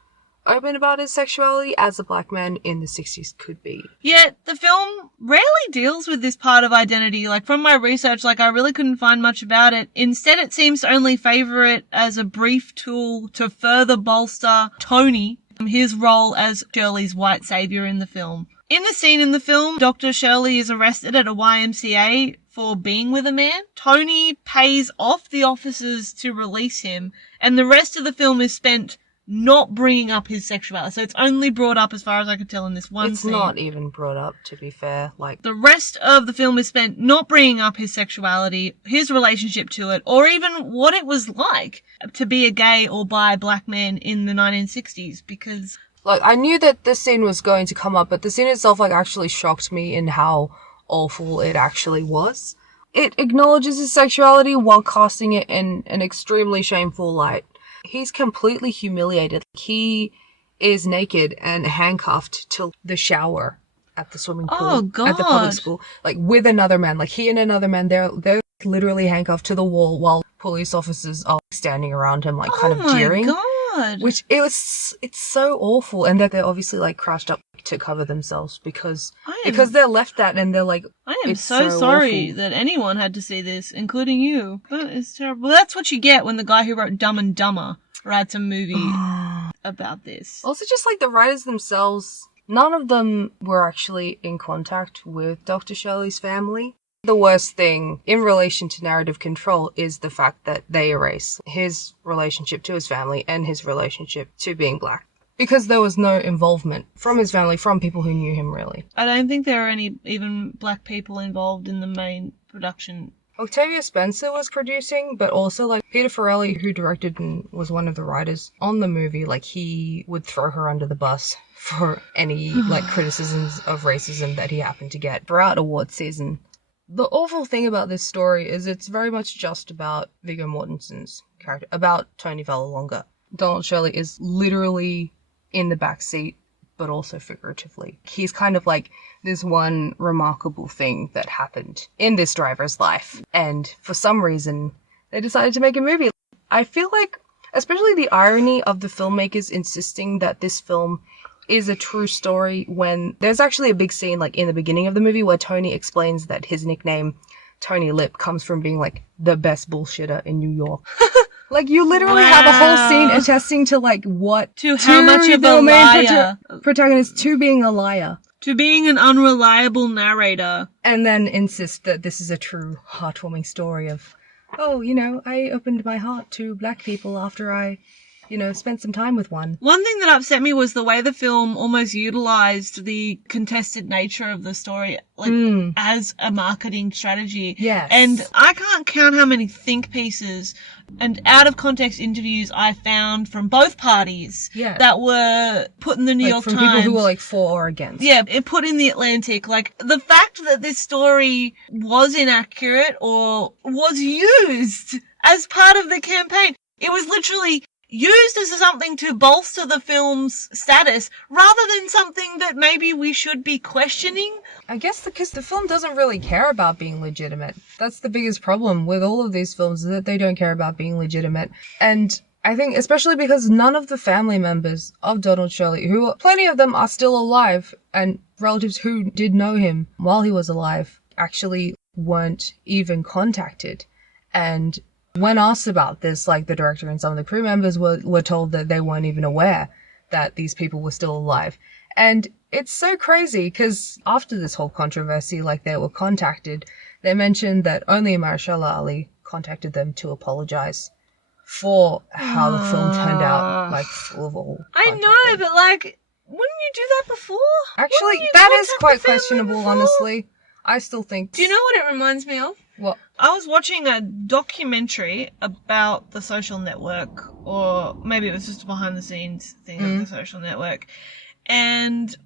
open about his sexuality as a black man in the 60s could be. Yet, the film rarely deals with this part of identity. Like, from my research, like, I really couldn't find much about it. Instead, it seems to only favour it as a brief tool to further bolster Tony, his role as Shirley's white saviour in the film. In a scene in the film, Dr. Shirley is arrested at a YMCA for being with a man. Tony pays off the officers to release him, and the rest of the film is spent not bringing up his sexuality. So it's only brought up, as far as I could tell, in this one scene. It's not even brought up, to be fair. Like, the rest of the film is spent not bringing up his sexuality, his relationship to it, or even what it was like to be a gay or bi black man in the 1960s, because... Like, I knew that this scene was going to come up, but the scene itself, like, actually shocked me in how awful it actually was. It acknowledges his sexuality while casting it in an extremely shameful light. He's completely humiliated. He is naked and handcuffed to the shower at the swimming pool. Oh, God. At the public school. Like, with another man. Like, he and another man, they're literally handcuffed to the wall while police officers are standing around him, like, kind of jeering. Oh my god. It's so awful. And that they're obviously, like, crashed up to cover themselves because they're left that and they're like, I am it's so sorry awful. that anyone had to see this, including you. That is terrible. That's what you get when the guy who wrote Dumb and Dumber writes a movie about this. Also, just, like, the writers themselves, none of them were actually in contact with Dr. Shirley's family. The worst thing in relation to narrative control is the fact that they erase his relationship to his family and his relationship to being black. Because there was no involvement from his family, from people who knew him, really. I don't think there are any even black people involved in the main production. Octavia Spencer was producing, but also, like, Peter Farrelly, who directed and was one of the writers on the movie, like, he would throw her under the bus for any, like, criticisms of racism that he happened to get throughout award season. The awful thing about this story is it's very much just about Viggo Mortensen's character, about Tony Vallelonga. Donald Shirley is literally in the back seat, but also figuratively. He's kind of like this one remarkable thing that happened in this driver's life. And for some reason, they decided to make a movie. I feel like, especially the irony of the filmmakers insisting that this film is a true story when there's actually a big scene, like, in the beginning of the movie where Tony explains that his nickname, Tony Lip, comes from being, like, the best bullshitter in New York. Like, you literally have a whole scene attesting to, like, what? To how much of a liar. Protagonist, to being a liar. To being an unreliable narrator. And then insist that this is a true, heartwarming story of, oh, you know, I opened my heart to black people after I, you know, spent some time with one. One thing that upset me was the way the film almost utilized the contested nature of the story, like, as a marketing strategy. Yes. And I can't count how many think pieces and out of context interviews I found from both parties that were put in the New York Times. From people who were, like, for or against. Yeah, it put in the Atlantic. Like, the fact that this story was inaccurate or was used as part of the campaign, it was literally used as something to bolster the film's status rather than something that maybe we should be questioning. I guess because the film doesn't really care about being legitimate. That's the biggest problem with all of these films, is that they don't care about being legitimate. And I think especially because none of the family members of Donald Shirley, plenty of them are still alive, and relatives who did know him while he was alive actually weren't even contacted. And when asked about this, like, the director and some of the crew members were told that they weren't even aware that these people were still alive. And it's so crazy because after this whole controversy, like, they were contacted, they mentioned that only Mahershala Ali contacted them to apologize for how the film turned out, like, full of all. I know, but, like, wouldn't you do that before? Actually, that is quite questionable, honestly. I still think... Do you know what it reminds me of? What? I was watching a documentary about The Social Network, or maybe it was just a behind-the-scenes thing of The Social Network, and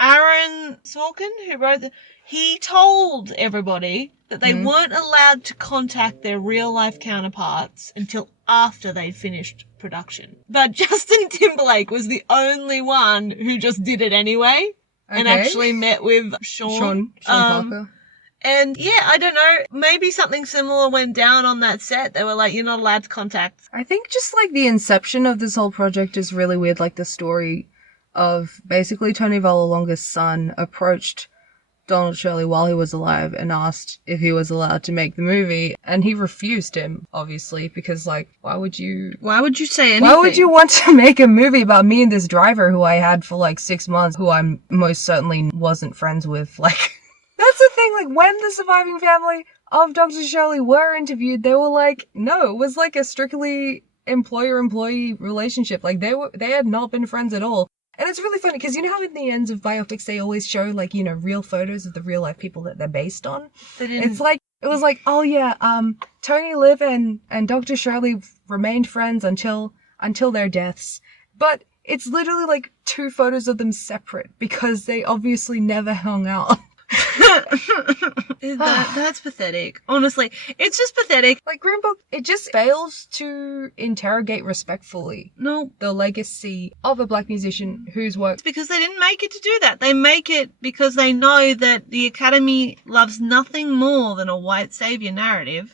Aaron Sorkin, who wrote he told everybody that they weren't allowed to contact their real-life counterparts until after they'd finished production. But Justin Timberlake was the only one who just did it anyway, and actually met with Sean Parker. And yeah, I don't know, maybe something similar went down on that set. They were like, you're not allowed to contact. I think just, like, the inception of this whole project is really weird. Like, the story of basically Tony Vallelonga's son approached Donald Shirley while he was alive and asked if he was allowed to make the movie, and he refused him, obviously, because, like, why would you say anything? Why would you want to make a movie about me and this driver who I had for, like, 6 months, who I most certainly wasn't friends with? Like... That's the thing, like, when the surviving family of Dr. Shirley were interviewed, they were like, no, it was like a strictly employer-employee relationship. Like, they had not been friends at all. And it's really funny, because you know how in the ends of biopics they always show, like, you know, real photos of the real-life people that they're based on? It's like, it was like, oh yeah, Tony Liv and Dr. Shirley remained friends until their deaths. But it's literally, like, 2 photos of them separate, because they obviously never hung out. That's pathetic. Honestly, it's just pathetic. Like, Green Book, it just fails to interrogate respectfully the legacy of a black musician whose work... It's because they didn't make it to do that. They make it because they know that the Academy loves nothing more than a white savior narrative.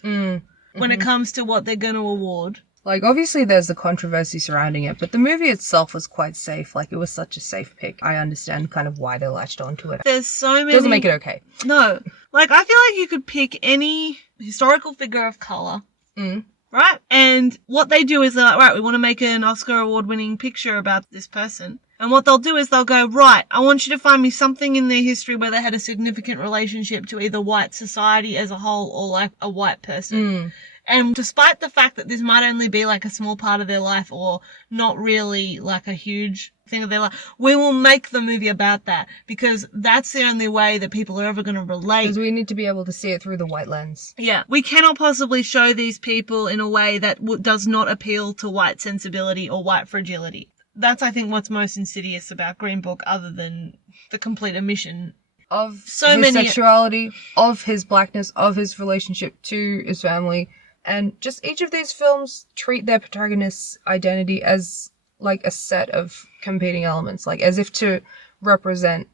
when it comes to what they're going to award. Like, obviously there's the controversy surrounding it, but the movie itself was quite safe. Like, it was such a safe pick. I understand kind of why they latched onto it. There's so many... Doesn't make it okay. No. Like, I feel like you could pick any historical figure of colour, right? And what they do is they're like, right, we want to make an Oscar award-winning picture about this person. And what they'll do is they'll go, right, I want you to find me something in their history where they had a significant relationship to either white society as a whole or like a white person. And despite the fact that this might only be like a small part of their life or not really like a huge thing of their life, we will make the movie about that because that's the only way that people are ever going to relate. Because we need to be able to see it through the white lens. Yeah. We cannot possibly show these people in a way that does not appeal to white sensibility or white fragility. That's, I think, what's most insidious about Green Book other than the complete omission of so his many sexuality, of his blackness, of his relationship to his family. And just each of these films treat their protagonist's identity as like a set of competing elements, like as if to represent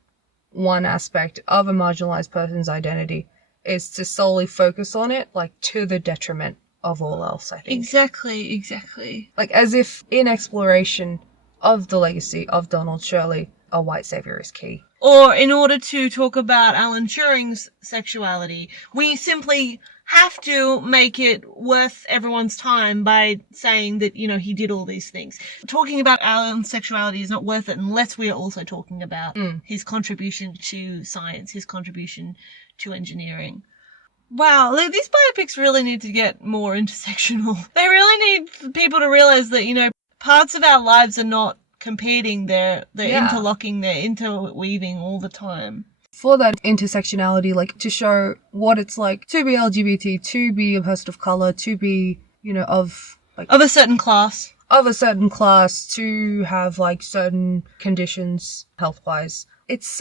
one aspect of a marginalized person's identity is to solely focus on it, like to the detriment of all else, I think. Exactly. Like as if in exploration of the legacy of Donald Shirley, a white savior is key. Or in order to talk about Alan Turing's sexuality, we simply have to make it worth everyone's time by saying that, you know, he did all these things. Talking about Alan's sexuality is not worth it unless we are also talking about his contribution to science, his contribution to engineering. Wow, these biopics really need to get more intersectional. They really need people to realize that, you know, parts of our lives are not competing, they're interlocking, they're interweaving all the time. For that intersectionality, like to show what it's like to be LGBT, to be a person of color, to be, you know, of a certain class. Of a certain class, to have like certain conditions health-wise. It's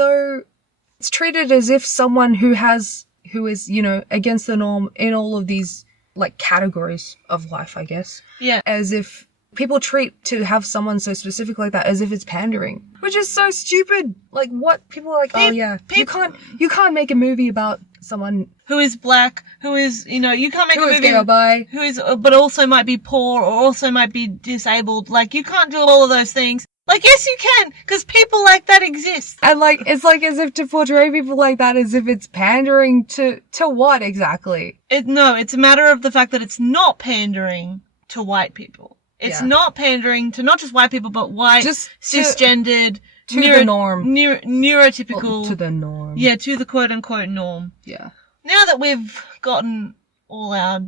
treated as if someone who is, you know, against the norm in all of these like categories of life, I guess. Yeah. As if people treat to have someone so specific like that as if it's pandering, which is so stupid. Like, what? People are like, oh yeah, you can't make a movie about someone who is black, who is, you know, you can't make a movie gay or bi, who is, but also might be poor or also might be disabled. Like, you can't do all of those things. Like, yes, you can, because people like that exist. And like, it's like as if to portray people like that as if it's pandering to what exactly? No, it's a matter of the fact that it's not pandering to white people. It's not pandering to not just white people, but white, just cisgendered, to the norm. Neurotypical. Well, to the norm. Yeah, to the quote-unquote norm. Yeah. Now that we've gotten all our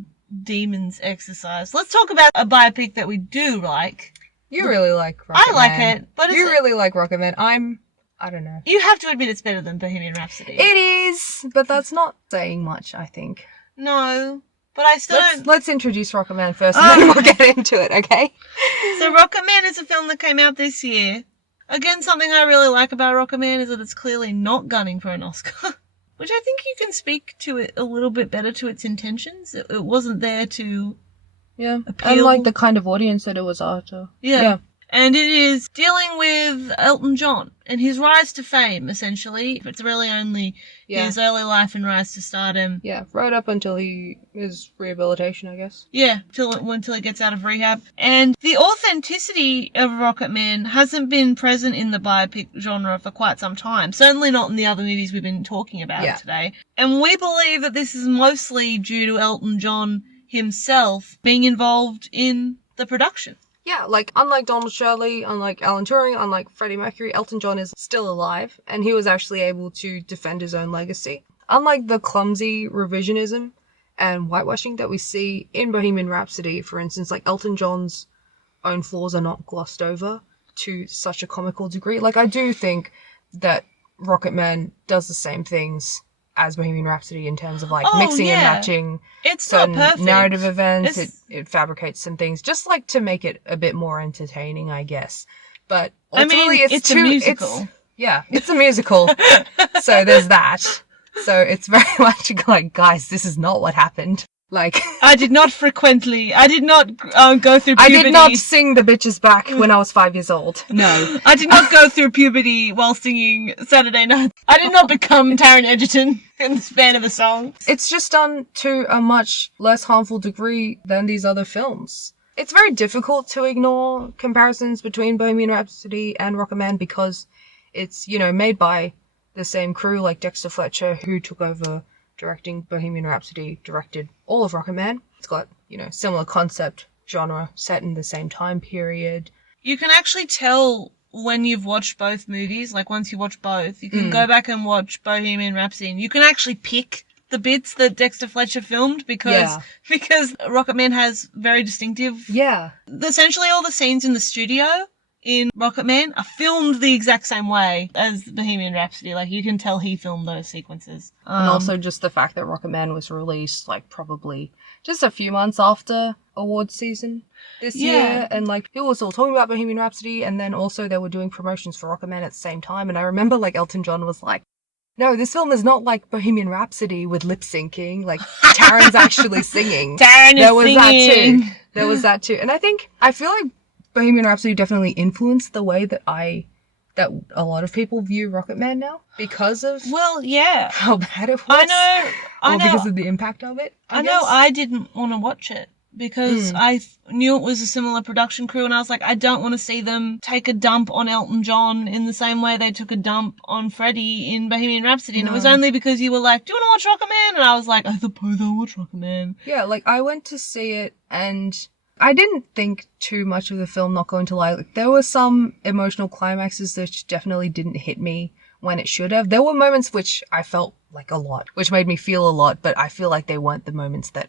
demons exercised, let's talk about a biopic that we do like. You really like Rocketman. I like it, but you really like Rocketman. I don't know. You have to admit it's better than Bohemian Rhapsody. It is, but that's not saying much, I think. No. But I still don't... Let's introduce Rocketman first and then we'll get into it, okay? So Rocketman is a film that came out this year. Again, something I really like about Rocketman is that it's clearly not gunning for an Oscar. Which I think you can speak to it a little bit better to its intentions. It wasn't there to appeal. And like the kind of audience that it was after. Yeah. And it is dealing with Elton John and his rise to fame, essentially. It's really only his early life and rise to stardom. Yeah, right up until his rehabilitation, I guess. Yeah, until he gets out of rehab. And the authenticity of Rocketman hasn't been present in the biopic genre for quite some time. Certainly not in the other movies we've been talking about today. And we believe that this is mostly due to Elton John himself being involved in the production. Yeah, like, unlike Donald Shirley, unlike Alan Turing, unlike Freddie Mercury, Elton John is still alive, and he was actually able to defend his own legacy. Unlike the clumsy revisionism and whitewashing that we see in Bohemian Rhapsody, for instance, like, Elton John's own flaws are not glossed over to such a comical degree. Like, I do think that Rocketman does the same things as Bohemian Rhapsody in terms of like mixing and matching certain narrative events. It fabricates some things just like to make it a bit more entertaining, I guess. But ultimately it's a musical. It's a musical. So there's that. So it's very much like, guys, this is not what happened. Like, I did not go through puberty. I did not sing the bitches back when I was 5 years old. No. I did not go through puberty while singing Saturday Night. I did not become Taron Egerton in the span of a song. It's just done to a much less harmful degree than these other films. It's very difficult to ignore comparisons between Bohemian Rhapsody and Rocketman because it's, you know, made by the same crew, like Dexter Fletcher, who took over directing Bohemian Rhapsody, directed all of Rocketman. It's got, you know, similar concept, genre, set in the same time period. You can actually tell when you've watched both movies, like once you watch both, you can go back and watch Bohemian Rhapsody and you can actually pick the bits that Dexter Fletcher filmed because Rocketman has very distinctive... Yeah. Essentially all the scenes in the studio in Rocketman are filmed the exact same way as Bohemian Rhapsody. Like, you can tell he filmed those sequences. And also just the fact that Rocketman was released, like, probably just a few months after awards season this year. And, like, people were still talking about Bohemian Rhapsody, and then also they were doing promotions for Rocketman at the same time. And I remember, like, Elton John was like, no, this film is not like Bohemian Rhapsody with lip syncing. Like, Taron's actually singing. Taron is singing. There was that too. And I feel like Bohemian Rhapsody definitely influenced the way that a lot of people view Rocketman now because of how bad it was. I know. Because of the impact of it. I guess. I didn't want to watch it because I knew it was a similar production crew and I was like, I don't want to see them take a dump on Elton John in the same way they took a dump on Freddie in Bohemian Rhapsody. And it was only because you were like, do you want to watch Rocketman? And I was like, I suppose I'll watch Rocketman. Yeah, like I went to see it and I didn't think too much of the film, not going to lie. Like, there were some emotional climaxes that definitely didn't hit me when it should have. There were moments which I felt like a lot, which made me feel a lot, but I feel like they weren't the moments that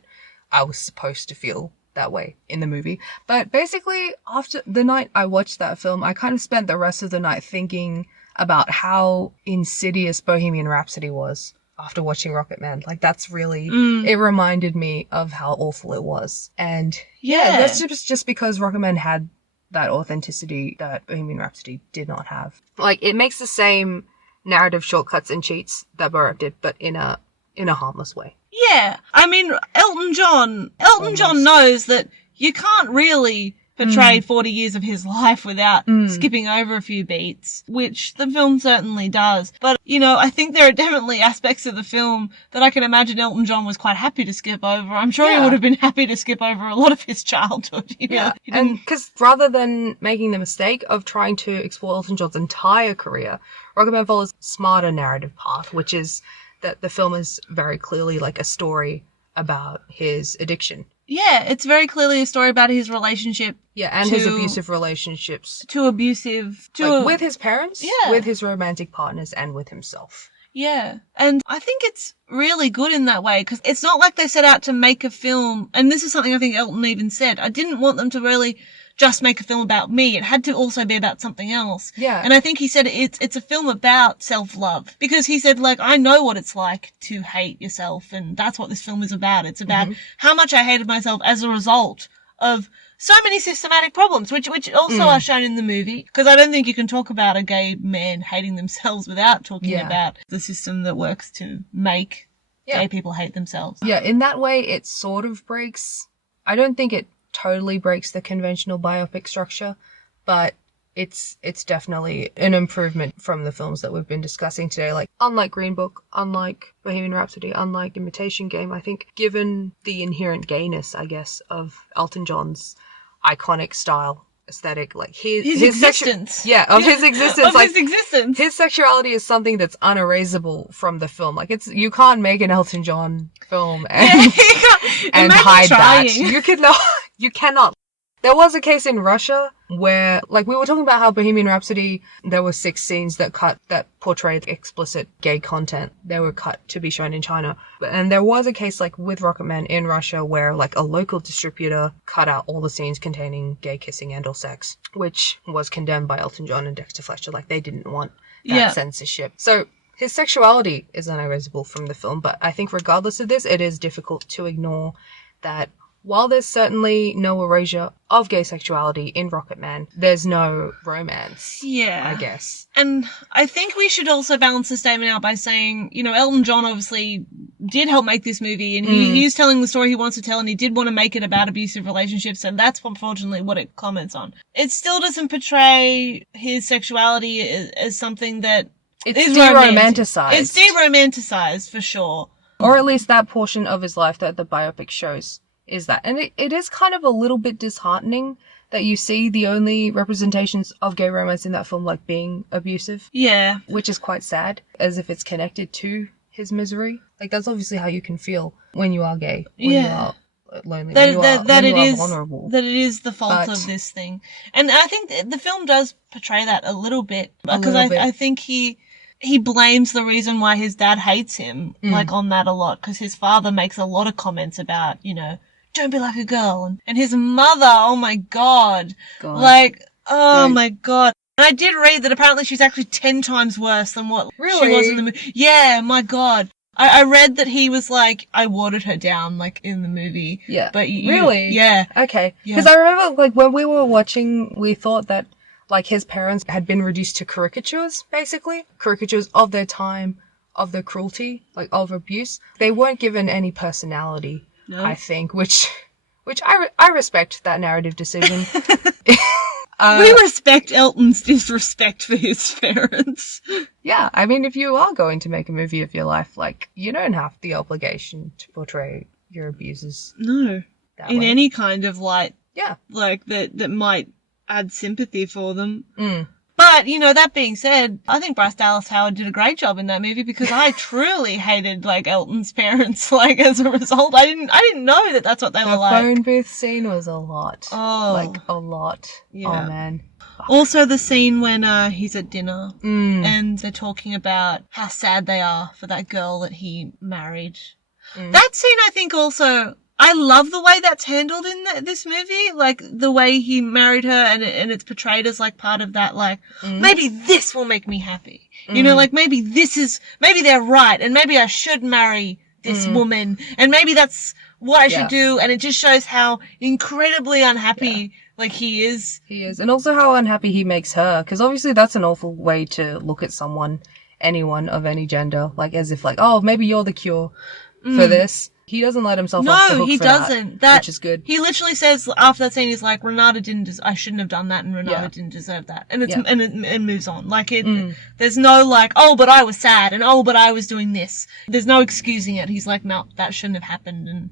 I was supposed to feel that way in the movie. But basically, after the night I watched that film, I kind of spent the rest of the night thinking about how insidious Bohemian Rhapsody was. After watching Rocketman, like that's really, it reminded me of how awful it was. And that's just because Rocketman had that authenticity that Bohemian Rhapsody did not have. Like, it makes the same narrative shortcuts and cheats that Borat did, but in a harmless way. Yeah. I mean, Elton John knows that you can't really portray 40 years of his life without skipping over a few beats, which the film certainly does. But, you know, I think there are definitely aspects of the film that I can imagine Elton John was quite happy to skip over. I'm sure he would have been happy to skip over a lot of his childhood. You know? And because rather than making the mistake of trying to explore Elton John's entire career, Rocketman follows a smarter narrative path, which is that the film is very clearly like a story about his addiction. Yeah, it's very clearly a story about his relationship. Yeah, and his abusive relationships. With his parents, with his romantic partners, and with himself. Yeah, and I think it's really good in that way, because it's not like they set out to make a film, and this is something I think Elton even said, I didn't want them to really just make a film about me. It had to also be about something else. Yeah. And I think he said it's a film about self-love. Because he said, like, I know what it's like to hate yourself, and that's what this film is about. It's about how much I hated myself as a result of so many systematic problems, which also are shown in the movie. Because I don't think you can talk about a gay man hating themselves without talking about the system that works to make gay people hate themselves. Yeah, in that way, it sort of breaks. I don't think it totally breaks the conventional biopic structure, but it's definitely an improvement from the films that we've been discussing today. Like, unlike Green Book, unlike Bohemian Rhapsody, unlike Imitation Game, I think given the inherent gayness, I guess, of Elton John's iconic style aesthetic, like his existence. His existence. Of like, his existence. His sexuality is something that's unerasable from the film. Like, you can't make an Elton John film and hide that. You cannot. There was a case in Russia where, like, we were talking about how Bohemian Rhapsody, there were 6 scenes that portrayed explicit gay content. They were cut to be shown in China. And there was a case, like, with Rocketman in Russia where, like, a local distributor cut out all the scenes containing gay kissing and or sex, which was condemned by Elton John and Dexter Fletcher. Like, they didn't want that censorship. So his sexuality is unerasable from the film, but I think regardless of this, it is difficult to ignore that while there's certainly no erasure of gay sexuality in Rocketman, there's no romance. Yeah. I guess. And I think we should also balance the statement out by saying, you know, Elton John obviously did help make this movie, and he's telling the story he wants to tell, and he did want to make it about abusive relationships, and that's unfortunately what it comments on. It still doesn't portray his sexuality as something that It's is de-romanticized. It's de-romanticized, for sure. Or at least that portion of his life that the biopic shows is that. And it is kind of a little bit disheartening that you see the only representations of gay romance in that film like being abusive. Yeah. Which is quite sad, as if it's connected to his misery. Like, that's obviously how you can feel when you are gay, when you are lonely, when you are vulnerable. That it is the fault of this thing. And I think the film does portray that a little bit, because I think he blames the reason why his dad hates him, like, on that a lot, because his father makes a lot of comments about, you know, don't be like a girl. And his mother, oh my God. Like, oh my God. And I did read that apparently she's actually 10 times worse than what she was in the movie. Yeah, my God. I read that he was like, I watered her down, like, in the movie. Yeah. But really? Yeah. Okay. Because I remember, like, when we were watching, we thought that, like, his parents had been reduced to caricatures, basically. Caricatures of their time, of their cruelty, like, of abuse. They weren't given any personality, I think, which I respect that narrative decision. We respect Elton's disrespect for his parents. Yeah, I mean, if you are going to make a movie of your life, like, you don't have the obligation to portray your abusers. No. In way. any kind of light. Yeah. Like, that might add sympathy for them. But, you know, that being said, I think Bryce Dallas Howard did a great job in that movie, because I truly hated, like, Elton's parents, like, as a result. I didn't know that that's what they were like. The phone booth scene was a lot. Oh. Like, a lot. Yeah. Oh, man. Also the scene when he's at dinner and they're talking about how sad they are for that girl that he married. That scene, I think, also, I love the way that's handled in this movie. Like, the way he married her, and it's portrayed as, like, part of that, like, maybe this will make me happy. You know, like, maybe they're right, and maybe I should marry this woman, and maybe that's what I should do, and it just shows how incredibly unhappy, like, he is. He is, and also how unhappy he makes her, because obviously that's an awful way to look at someone, anyone of any gender, like, as if, like, oh, maybe you're the cure for this. He doesn't let himself off the hook for doesn't. That, which is good. He literally says after that scene, he's like, I shouldn't have done that, and Renata didn't deserve that. And it moves on. Like, there's no like, oh, but I was sad, and oh, but I was doing this. There's no excusing it. He's like, no, that shouldn't have happened, and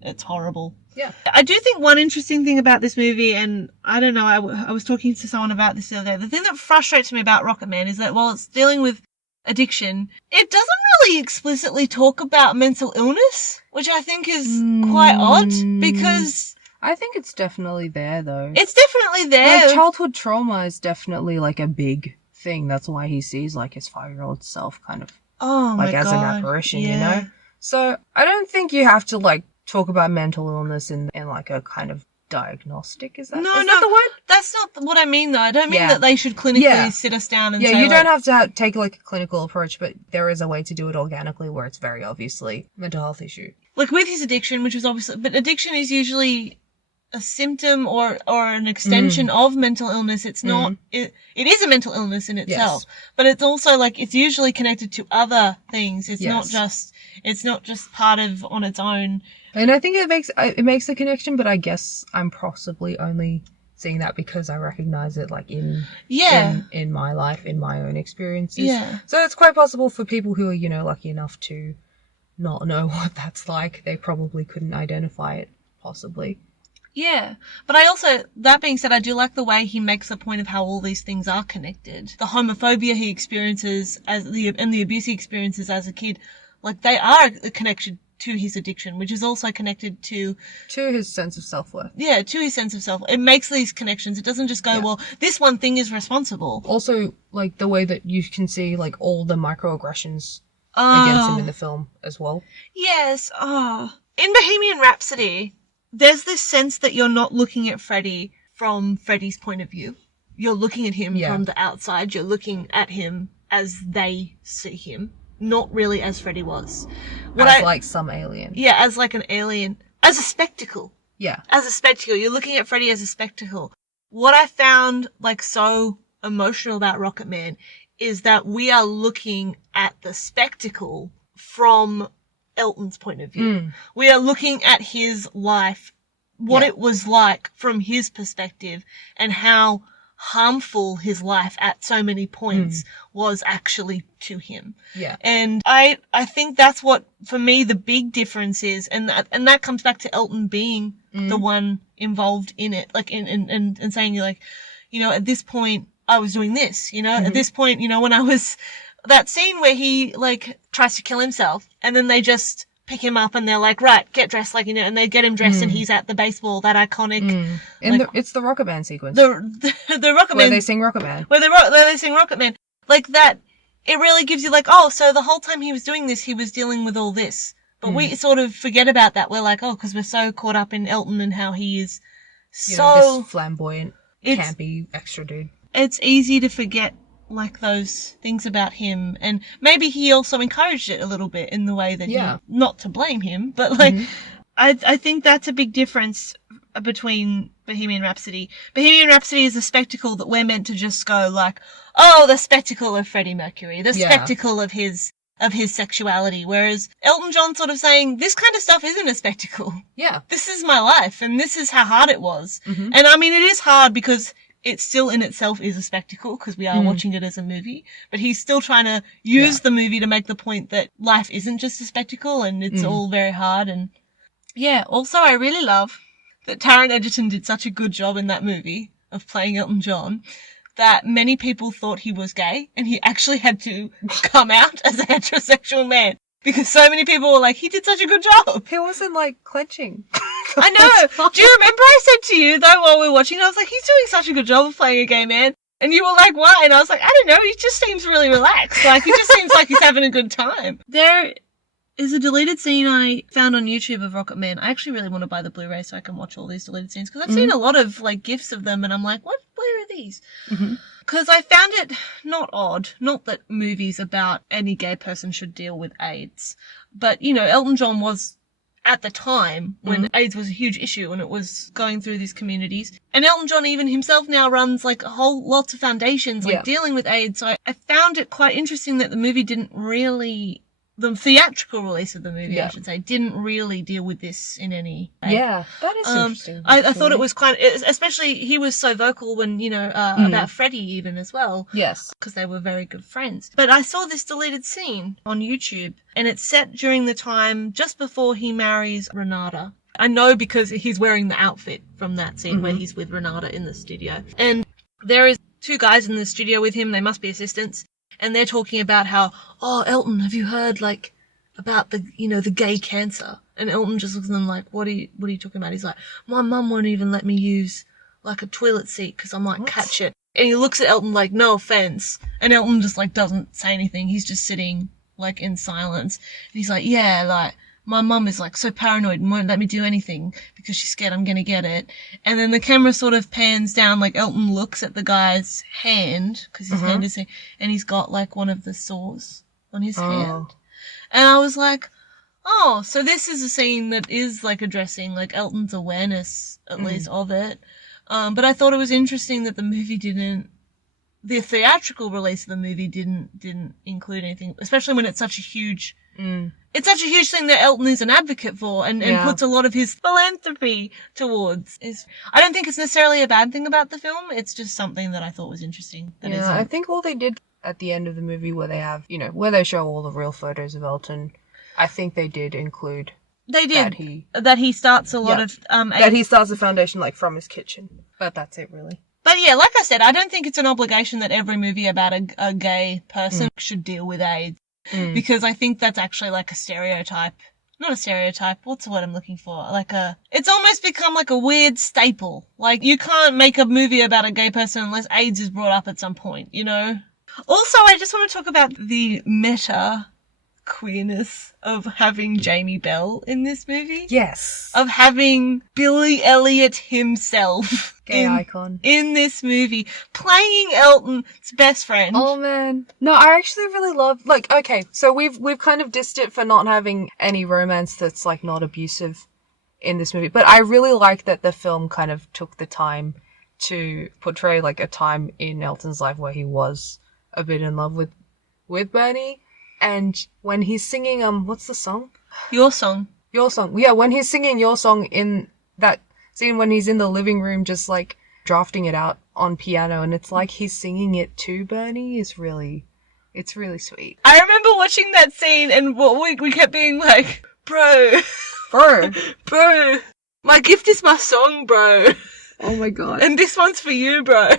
it's horrible. Yeah. I do think one interesting thing about this movie, and I don't know, I was talking to someone about this the other day, the thing that frustrates me about Rocketman is that while it's dealing with addiction, it doesn't really explicitly talk about mental illness, which I think is quite odd, because I think it's definitely there, though. It's definitely there. Like, childhood trauma is definitely, like, a big thing. That's why he sees, like, his 5-year-old self kind of, like, as an apparition, you know? So, I don't think you have to, like, talk about mental illness in like, a kind of diagnostic, is that the word? That's not what I mean, though. I don't mean that they should clinically sit us down and say, you don't have to take, like, a clinical approach, but there is a way to do it organically where it's very obviously a mental health issue. Like, with his addiction, which was obviously, but addiction is usually a symptom or an extension of mental illness. It's not, it is a mental illness in itself, but it's also, like, it's usually connected to other things. It's not just part of on its own. And I think it makes a connection, but I guess I'm possibly only seeing that because I recognize it, like, in my life, in my own experiences. Yeah. So it's quite possible for people who are, you know, lucky enough to not know what that's like. They probably couldn't identify it, possibly. Yeah. But I also, that being said, I do like the way he makes a point of how all these things are connected. The homophobia he experiences and the abuse he experiences as a kid, like, they are a connection to his addiction, which is also connected to his sense of self-worth. Yeah, to his sense of self. It makes these connections. It doesn't just go, well, this one thing is responsible. Also, like, the way that you can see, like, all the microaggressions against him in the film as well. Yes. In Bohemian Rhapsody, there's this sense that you're not looking at Freddie from Freddie's point of view. You're looking at him from the outside. You're looking at him as they see him. Not really as Freddie was. Like some alien. Yeah, as like an alien. As a spectacle. Yeah. As a spectacle. You're looking at Freddie as a spectacle. What I found, like, so emotional about Rocketman is that we are looking at the spectacle from Elton's point of view. We are looking at his life, what it was like from his perspective, and how harmful his life at so many points was actually to him. Yeah. And I think that's what, for me, the big difference is, and that comes back to Elton being the one involved in it, like, and saying, like, you know, at this point, I was doing this, you know, at this point, you know, when I was, that scene where he, like, tries to kill himself, and then they just pick him up and they're like, right, get dressed, like, you know, and they get him dressed and he's at the baseball, that iconic. And it's the Rocketman sequence. The Rocketman. Where they sing Rocketman. Where they sing Rocketman. Like that, it really gives you like, oh, so the whole time he was doing this, he was dealing with all this. But we sort of forget about that. We're like, oh, because we're so caught up in Elton and how he is this flamboyant, campy, extra dude. It's easy to forget like those things about him, and maybe he also encouraged it a little bit in the way that he, not to blame him, but like I think that's a big difference between Bohemian Rhapsody. Bohemian Rhapsody is a spectacle that we're meant to just go like, oh, the spectacle of Freddie Mercury, the spectacle of his sexuality, whereas Elton John sort of saying, this kind of stuff isn't a spectacle. Yeah. This is my life, and this is how hard it was. And I mean, it is hard because it still in itself is a spectacle because we are watching it as a movie, but he's still trying to use the movie to make the point that life isn't just a spectacle and it's all very hard. And yeah, also I really love that Taron Egerton did such a good job in that movie of playing Elton John that many people thought he was gay and he actually had to come out as a heterosexual man. Because so many people were like, he did such a good job. He wasn't, like, clenching. I know. Do you remember I said to you, though, while we were watching, I was like, he's doing such a good job of playing a gay man. And you were like, why? And I was like, I don't know. He just seems really relaxed. Like, he just seems like he's having a good time. There is a deleted scene I found on YouTube of Rocketman. I actually really want to buy the Blu-ray so I can watch all these deleted scenes. Because I've seen a lot of, like, GIFs of them. And I'm like, where are these? Because I found it not odd, not that movies about any gay person should deal with AIDS, but, you know, Elton John was at the time when AIDS was a huge issue and it was going through these communities. And Elton John even himself now runs like lots of foundations like dealing with AIDS. So I found it quite interesting that the movie didn't really, the theatrical release of the movie, I should say, didn't really deal with this in any way. Yeah, that is interesting. I thought it was quite, especially he was so vocal when, you know, about Freddie even as well. Yes. Because they were very good friends. But I saw this deleted scene on YouTube and it's set during the time just before he marries Renata. I know because he's wearing the outfit from that scene where he's with Renata in the studio. And there is two guys in the studio with him. They must be assistants. And they're talking about how, oh, Elton, have you heard, like, about the, you know, the gay cancer? And Elton just looks at them like, what are you talking about? He's like, my mum won't even let me use, like, a toilet seat because I might catch it. And he looks at Elton like, no offense. And Elton just, like, doesn't say anything. He's just sitting, like, in silence. And he's like, yeah, like, my mum is, like, so paranoid and won't let me do anything because she's scared I'm gonna get it. And then the camera sort of pans down, like, Elton looks at the guy's hand, because his hand is, and he's got, like, one of the sores on his hand. And I was like, oh, so this is a scene that is, like, addressing, like, Elton's awareness, at least, of it. But I thought it was interesting that the movie the theatrical release of the movie didn't include anything, especially when it's such a huge, it's such a huge thing that Elton is an advocate for and puts a lot of his philanthropy towards. I don't think it's necessarily a bad thing about the film. It's just something that I thought was interesting. I think all they did at the end of the movie where they have, you know, where they show all the real photos of Elton, I think they did include. They did. That he starts a lot of, that he starts the foundation, like, from his kitchen. But that's it, really. But yeah, like I said, I don't think it's an obligation that every movie about a gay person should deal with AIDS. Because I think that's actually like a stereotype. Not a stereotype, what's the word I'm looking for? It's almost become like a weird staple. Like, you can't make a movie about a gay person unless AIDS is brought up at some point, you know? Also, I just want to talk about the meta queerness of having Jamie Bell in this movie. Yes. Of having Billy Elliot himself. Gay icon. In this movie. Playing Elton's best friend. Oh, man. No, I actually really love, like, okay, so we've kind of dissed it for not having any romance that's, like, not abusive in this movie. But I really like that the film kind of took the time to portray like a time in Elton's life where he was a bit in love with Bernie. And when he's singing, what's the song? Your Song. Your Song. Yeah, when he's singing Your Song in that scene when he's in the living room just like drafting it out on piano, and it's like he's singing it to Bernie, it's really sweet. I remember watching that scene and we kept being like, bro, my gift is my song, bro. Oh my god. And this one's for you, bro.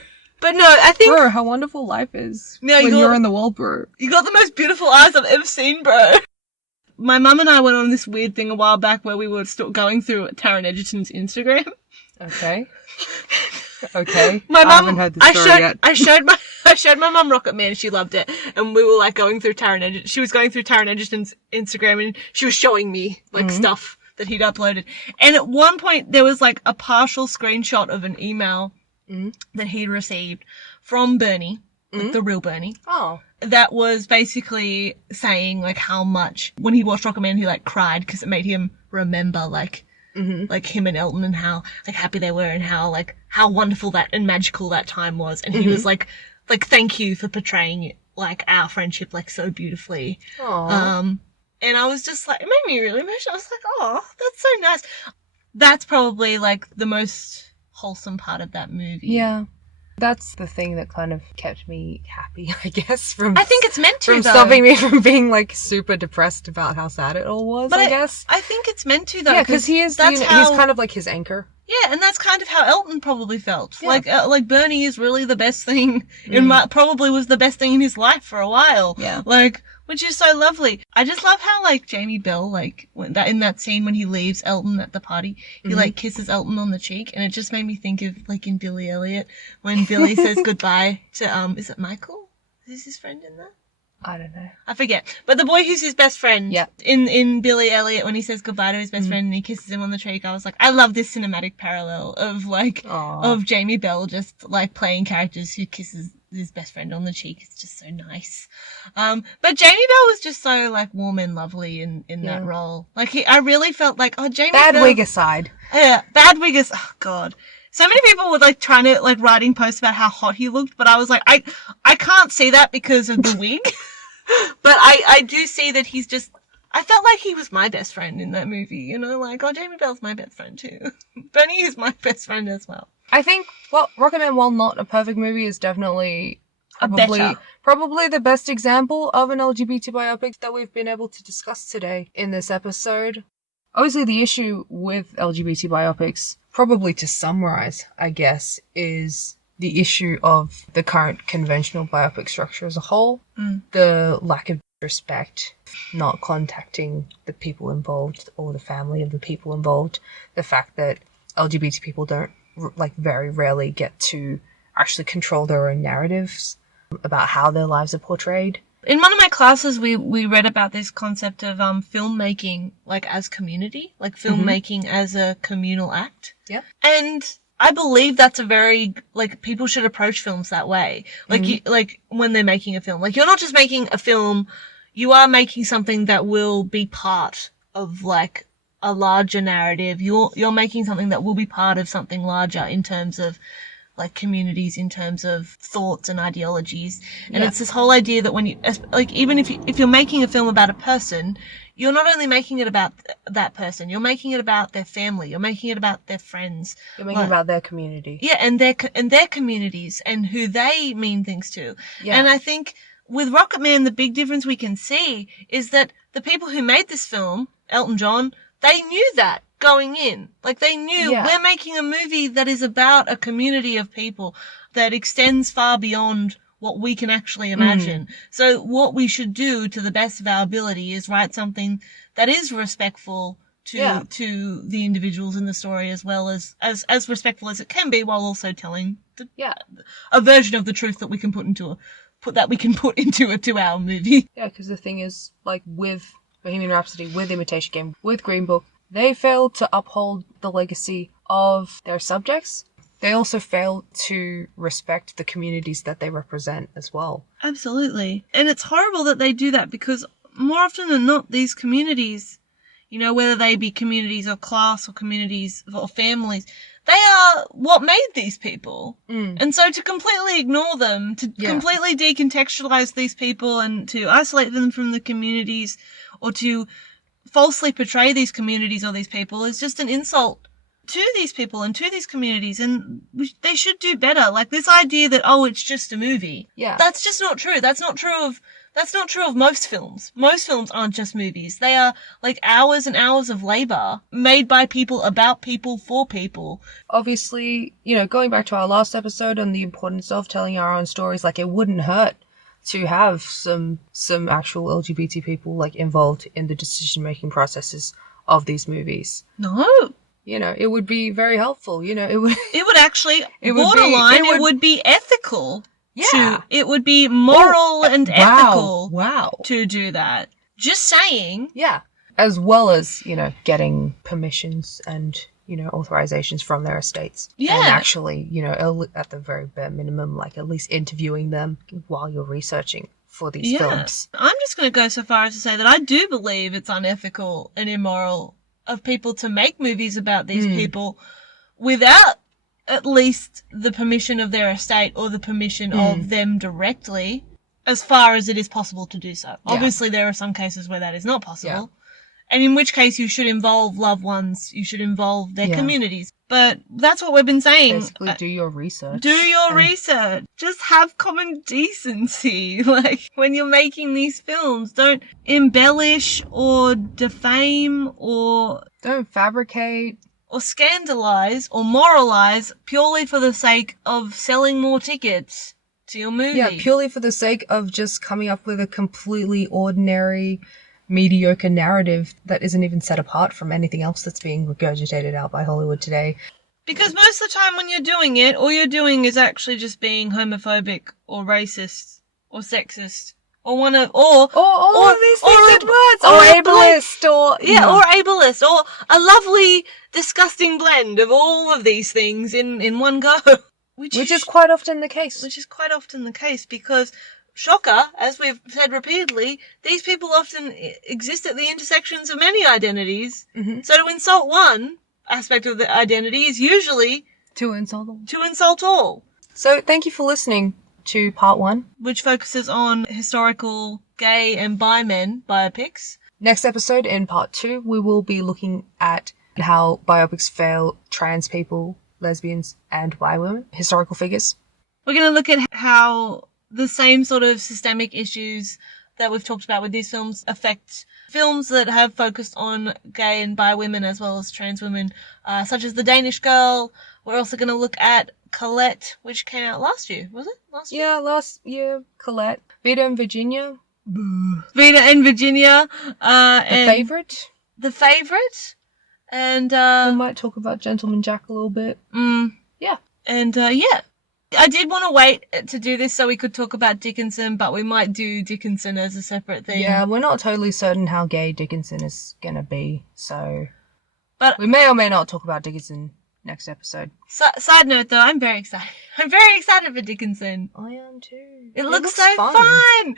But no, I think... Bro, how wonderful life is when you're in the world, bro. You got the most beautiful eyes I've ever seen, bro. My mum and I went on this weird thing a while back where we were still going through Taron Egerton's Instagram. Okay. Okay. My mum, I haven't heard this story yet. I showed my mum Rocketman and she loved it. And we were like going through Taron Egerton. She was going through Taron Egerton's Instagram and she was showing me like stuff that he'd uploaded. And at one point there was like a partial screenshot of an email that he'd received from Bernie, like the real Bernie. Oh. That was basically saying like how much when he watched Rocketman he like cried because it made him remember like him and Elton and how like happy they were and how wonderful that and magical that time was. And he was like thank you for portraying like our friendship like so beautifully. Aww. And I was just like, it made me really emotional. I was like, oh, that's so nice. That's probably like the most wholesome part of that movie. Yeah. That's the thing that kind of kept me happy, I guess, I think it's meant to, from though. stopping me from being, like, super depressed about how sad it all was, but I guess. I think it's meant to, though. Yeah, because he's kind of like his anchor. Yeah, and that's kind of how Elton probably felt. Yeah. Like Bernie is really the best thing probably was the best thing in his life for a while. Yeah. Which is so lovely. I just love how, like, Jamie Bell, like, in that scene when he leaves Elton at the party, he, like, kisses Elton on the cheek, and it just made me think of, like, in Billy Elliot, when Billy says goodbye to, is it Michael? Is his friend in there? I don't know. I forget. But the boy who's his best friend. Yeah. In Billy Elliot, when he says goodbye to his best friend and he kisses him on the cheek, I was like, I love this cinematic parallel of, like, of Jamie Bell just, like, playing characters who kisses his best friend on the cheek. It's just so nice. But Jamie Bell was just so, like, warm and lovely in that role. Like, I really felt like, oh, Jamie Bell. Bad wig aside. Yeah, bad wig is, oh, God. So many people were, like, trying to, like, writing posts about how hot he looked, but I was like, I can't see that because of the wig. But I do see that he's just, I felt like he was my best friend in that movie, you know, like, oh, Jamie Bell's my best friend too. Bernie is my best friend as well. I think, well, Rocketman, while not a perfect movie, is definitely probably the best example of an LGBT biopic that we've been able to discuss today in this episode. Obviously, the issue with LGBT biopics, probably to summarize, I guess, is the issue of the current conventional biopic structure as a whole, the lack of respect, not contacting the people involved or the family of the people involved, the fact that LGBT people don't, like, very rarely get to actually control their own narratives about how their lives are portrayed. In one of my classes, we read about this concept of filmmaking, like, as community, like filmmaking as a communal act. Yeah. And I believe that's a very, like, people should approach films that way. Like, like, when they're making a film. Like, you're not just making a film, you are making something that will be part of, like, a larger narrative. You're making something that will be part of something larger in terms of, like, communities, in terms of thoughts and ideologies. And it's this whole idea that when you, like, even if you're making a film about a person, you're not only making it about that person, you're making it about their family, you're making it about their friends. You're making it about their community. Yeah, and their communities and who they mean things to. Yeah. And I think with Rocketman, the big difference we can see is that the people who made this film, Elton John, they knew that going in. Like, they knew we're making a movie that is about a community of people that extends far beyond what we can actually imagine. So what we should do to the best of our ability is write something that is respectful to the individuals in the story, as well as respectful as it can be, while also telling a version of the truth that we can put into our movie. Yeah, because the thing is, like, with Bohemian Rhapsody, with Imitation Game, with Green Book, they failed to uphold the legacy of their subjects. They also fail to respect the communities that they represent as well. Absolutely. And it's horrible that they do that, because more often than not, these communities, you know, whether they be communities of class or communities or families, they are what made these people. And so to completely ignore them, to completely decontextualize these people and to isolate them from the communities or to falsely portray these communities or these people is just an insult to these people and to these communities, and they should do better. Like this idea that, oh, it's just a movie. Yeah. That's just not true. That's not true of most films. Most films aren't just movies. They are like hours and hours of labor made by people, about people, for people. Obviously, you know, going back to our last episode on the importance of telling our own stories, like it wouldn't hurt to have some actual LGBT people like involved in the decision-making processes of these movies. No. You know, it would be very helpful. You know, it would actually, borderline, it would be ethical. Yeah. It would be moral and ethical. Wow. To do that. Just saying. Yeah. As well as, you know, getting permissions and, you know, authorizations from their estates. Yeah. And actually, you know, at the very bare minimum, like at least interviewing them while you're researching for these films. I'm just going to go so far as to say that I do believe it's unethical and immoral of people to make movies about these people without at least the permission of their estate or the permission of them directly, as far as it is possible to do so. Yeah. Obviously, there are some cases where that is not possible. Yeah. And in which case you should involve loved ones, you should involve their communities. But that's what we've been saying. Basically, do your research. Do your research. Just have common decency. Like, when you're making these films, don't embellish or defame or... Don't fabricate. Or scandalize or moralize purely for the sake of selling more tickets to your movie. Yeah, purely for the sake of just coming up with a completely ordinary, mediocre narrative that isn't even set apart from anything else that's being regurgitated out by Hollywood today. Because most of the time when you're doing it, all you're doing is actually just being homophobic or racist or sexist. Or one of, or all of these things at once, or ableist, or or ableist, or a lovely, disgusting blend of all of these things in one go, which is quite often the case. Which is quite often the case because, shocker, as we've said repeatedly, these people often exist at the intersections of many identities. Mm-hmm. So to insult one aspect of the identity is usually to insult all. To insult all. So thank you for listening to part 1, which focuses on historical gay and bi men biopics. Next episode, in part 2, we will be looking at how biopics fail trans people, lesbians, and bi women, historical figures. We're going to look at how the same sort of systemic issues that we've talked about with these films affect films that have focused on gay and bi women as well as trans women, such as The Danish Girl. We're also going to look at Colette, which came out last year. Was it? Last year? Yeah, last year. Colette. Vita and Virginia. Vita and Virginia. Favourite. The Favourite. And, we might talk about Gentleman Jack a little bit. Yeah. And, yeah. I did want to wait to do this so we could talk about Dickinson, but we might do Dickinson as a separate thing. Yeah, we're not totally certain how gay Dickinson is going to be, so... But we may or may not talk about Dickinson next episode. Side note, though, I'm very excited. I'm very excited for Dickinson. I am too. It looks so fun.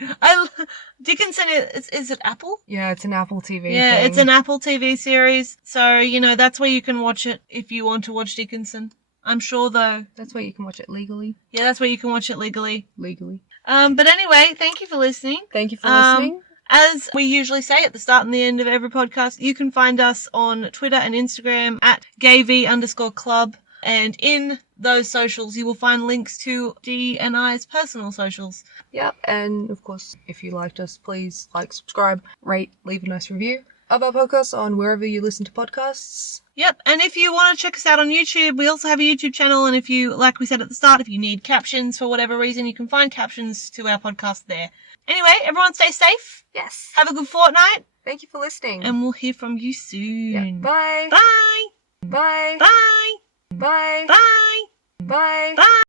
Dickinson, is it Apple? Yeah, it's an Apple TV Yeah, thing. It's an Apple TV series. So, you know, that's where you can watch it if you want to watch Dickinson. I'm sure, though. That's where you can watch it legally. Yeah, that's where you can watch it legally. Legally. But anyway, thank you for listening. Thank you for listening. As we usually say at the start and the end of every podcast, you can find us on Twitter and Instagram at GayV_Club. And in those socials, you will find links to Dee and I's personal socials. Yep. And of course, if you liked us, please like, subscribe, rate, leave a nice review of our podcast on wherever you listen to podcasts. Yep. And if you want to check us out on YouTube, we also have a YouTube channel. And if you, like we said at the start, if you need captions for whatever reason, you can find captions to our podcast there. Anyway, everyone stay safe. Yes. Have a good fortnight. Thank you for listening. And we'll hear from you soon. Yeah. Bye. Bye. Bye. Bye. Bye. Bye. Bye. Bye.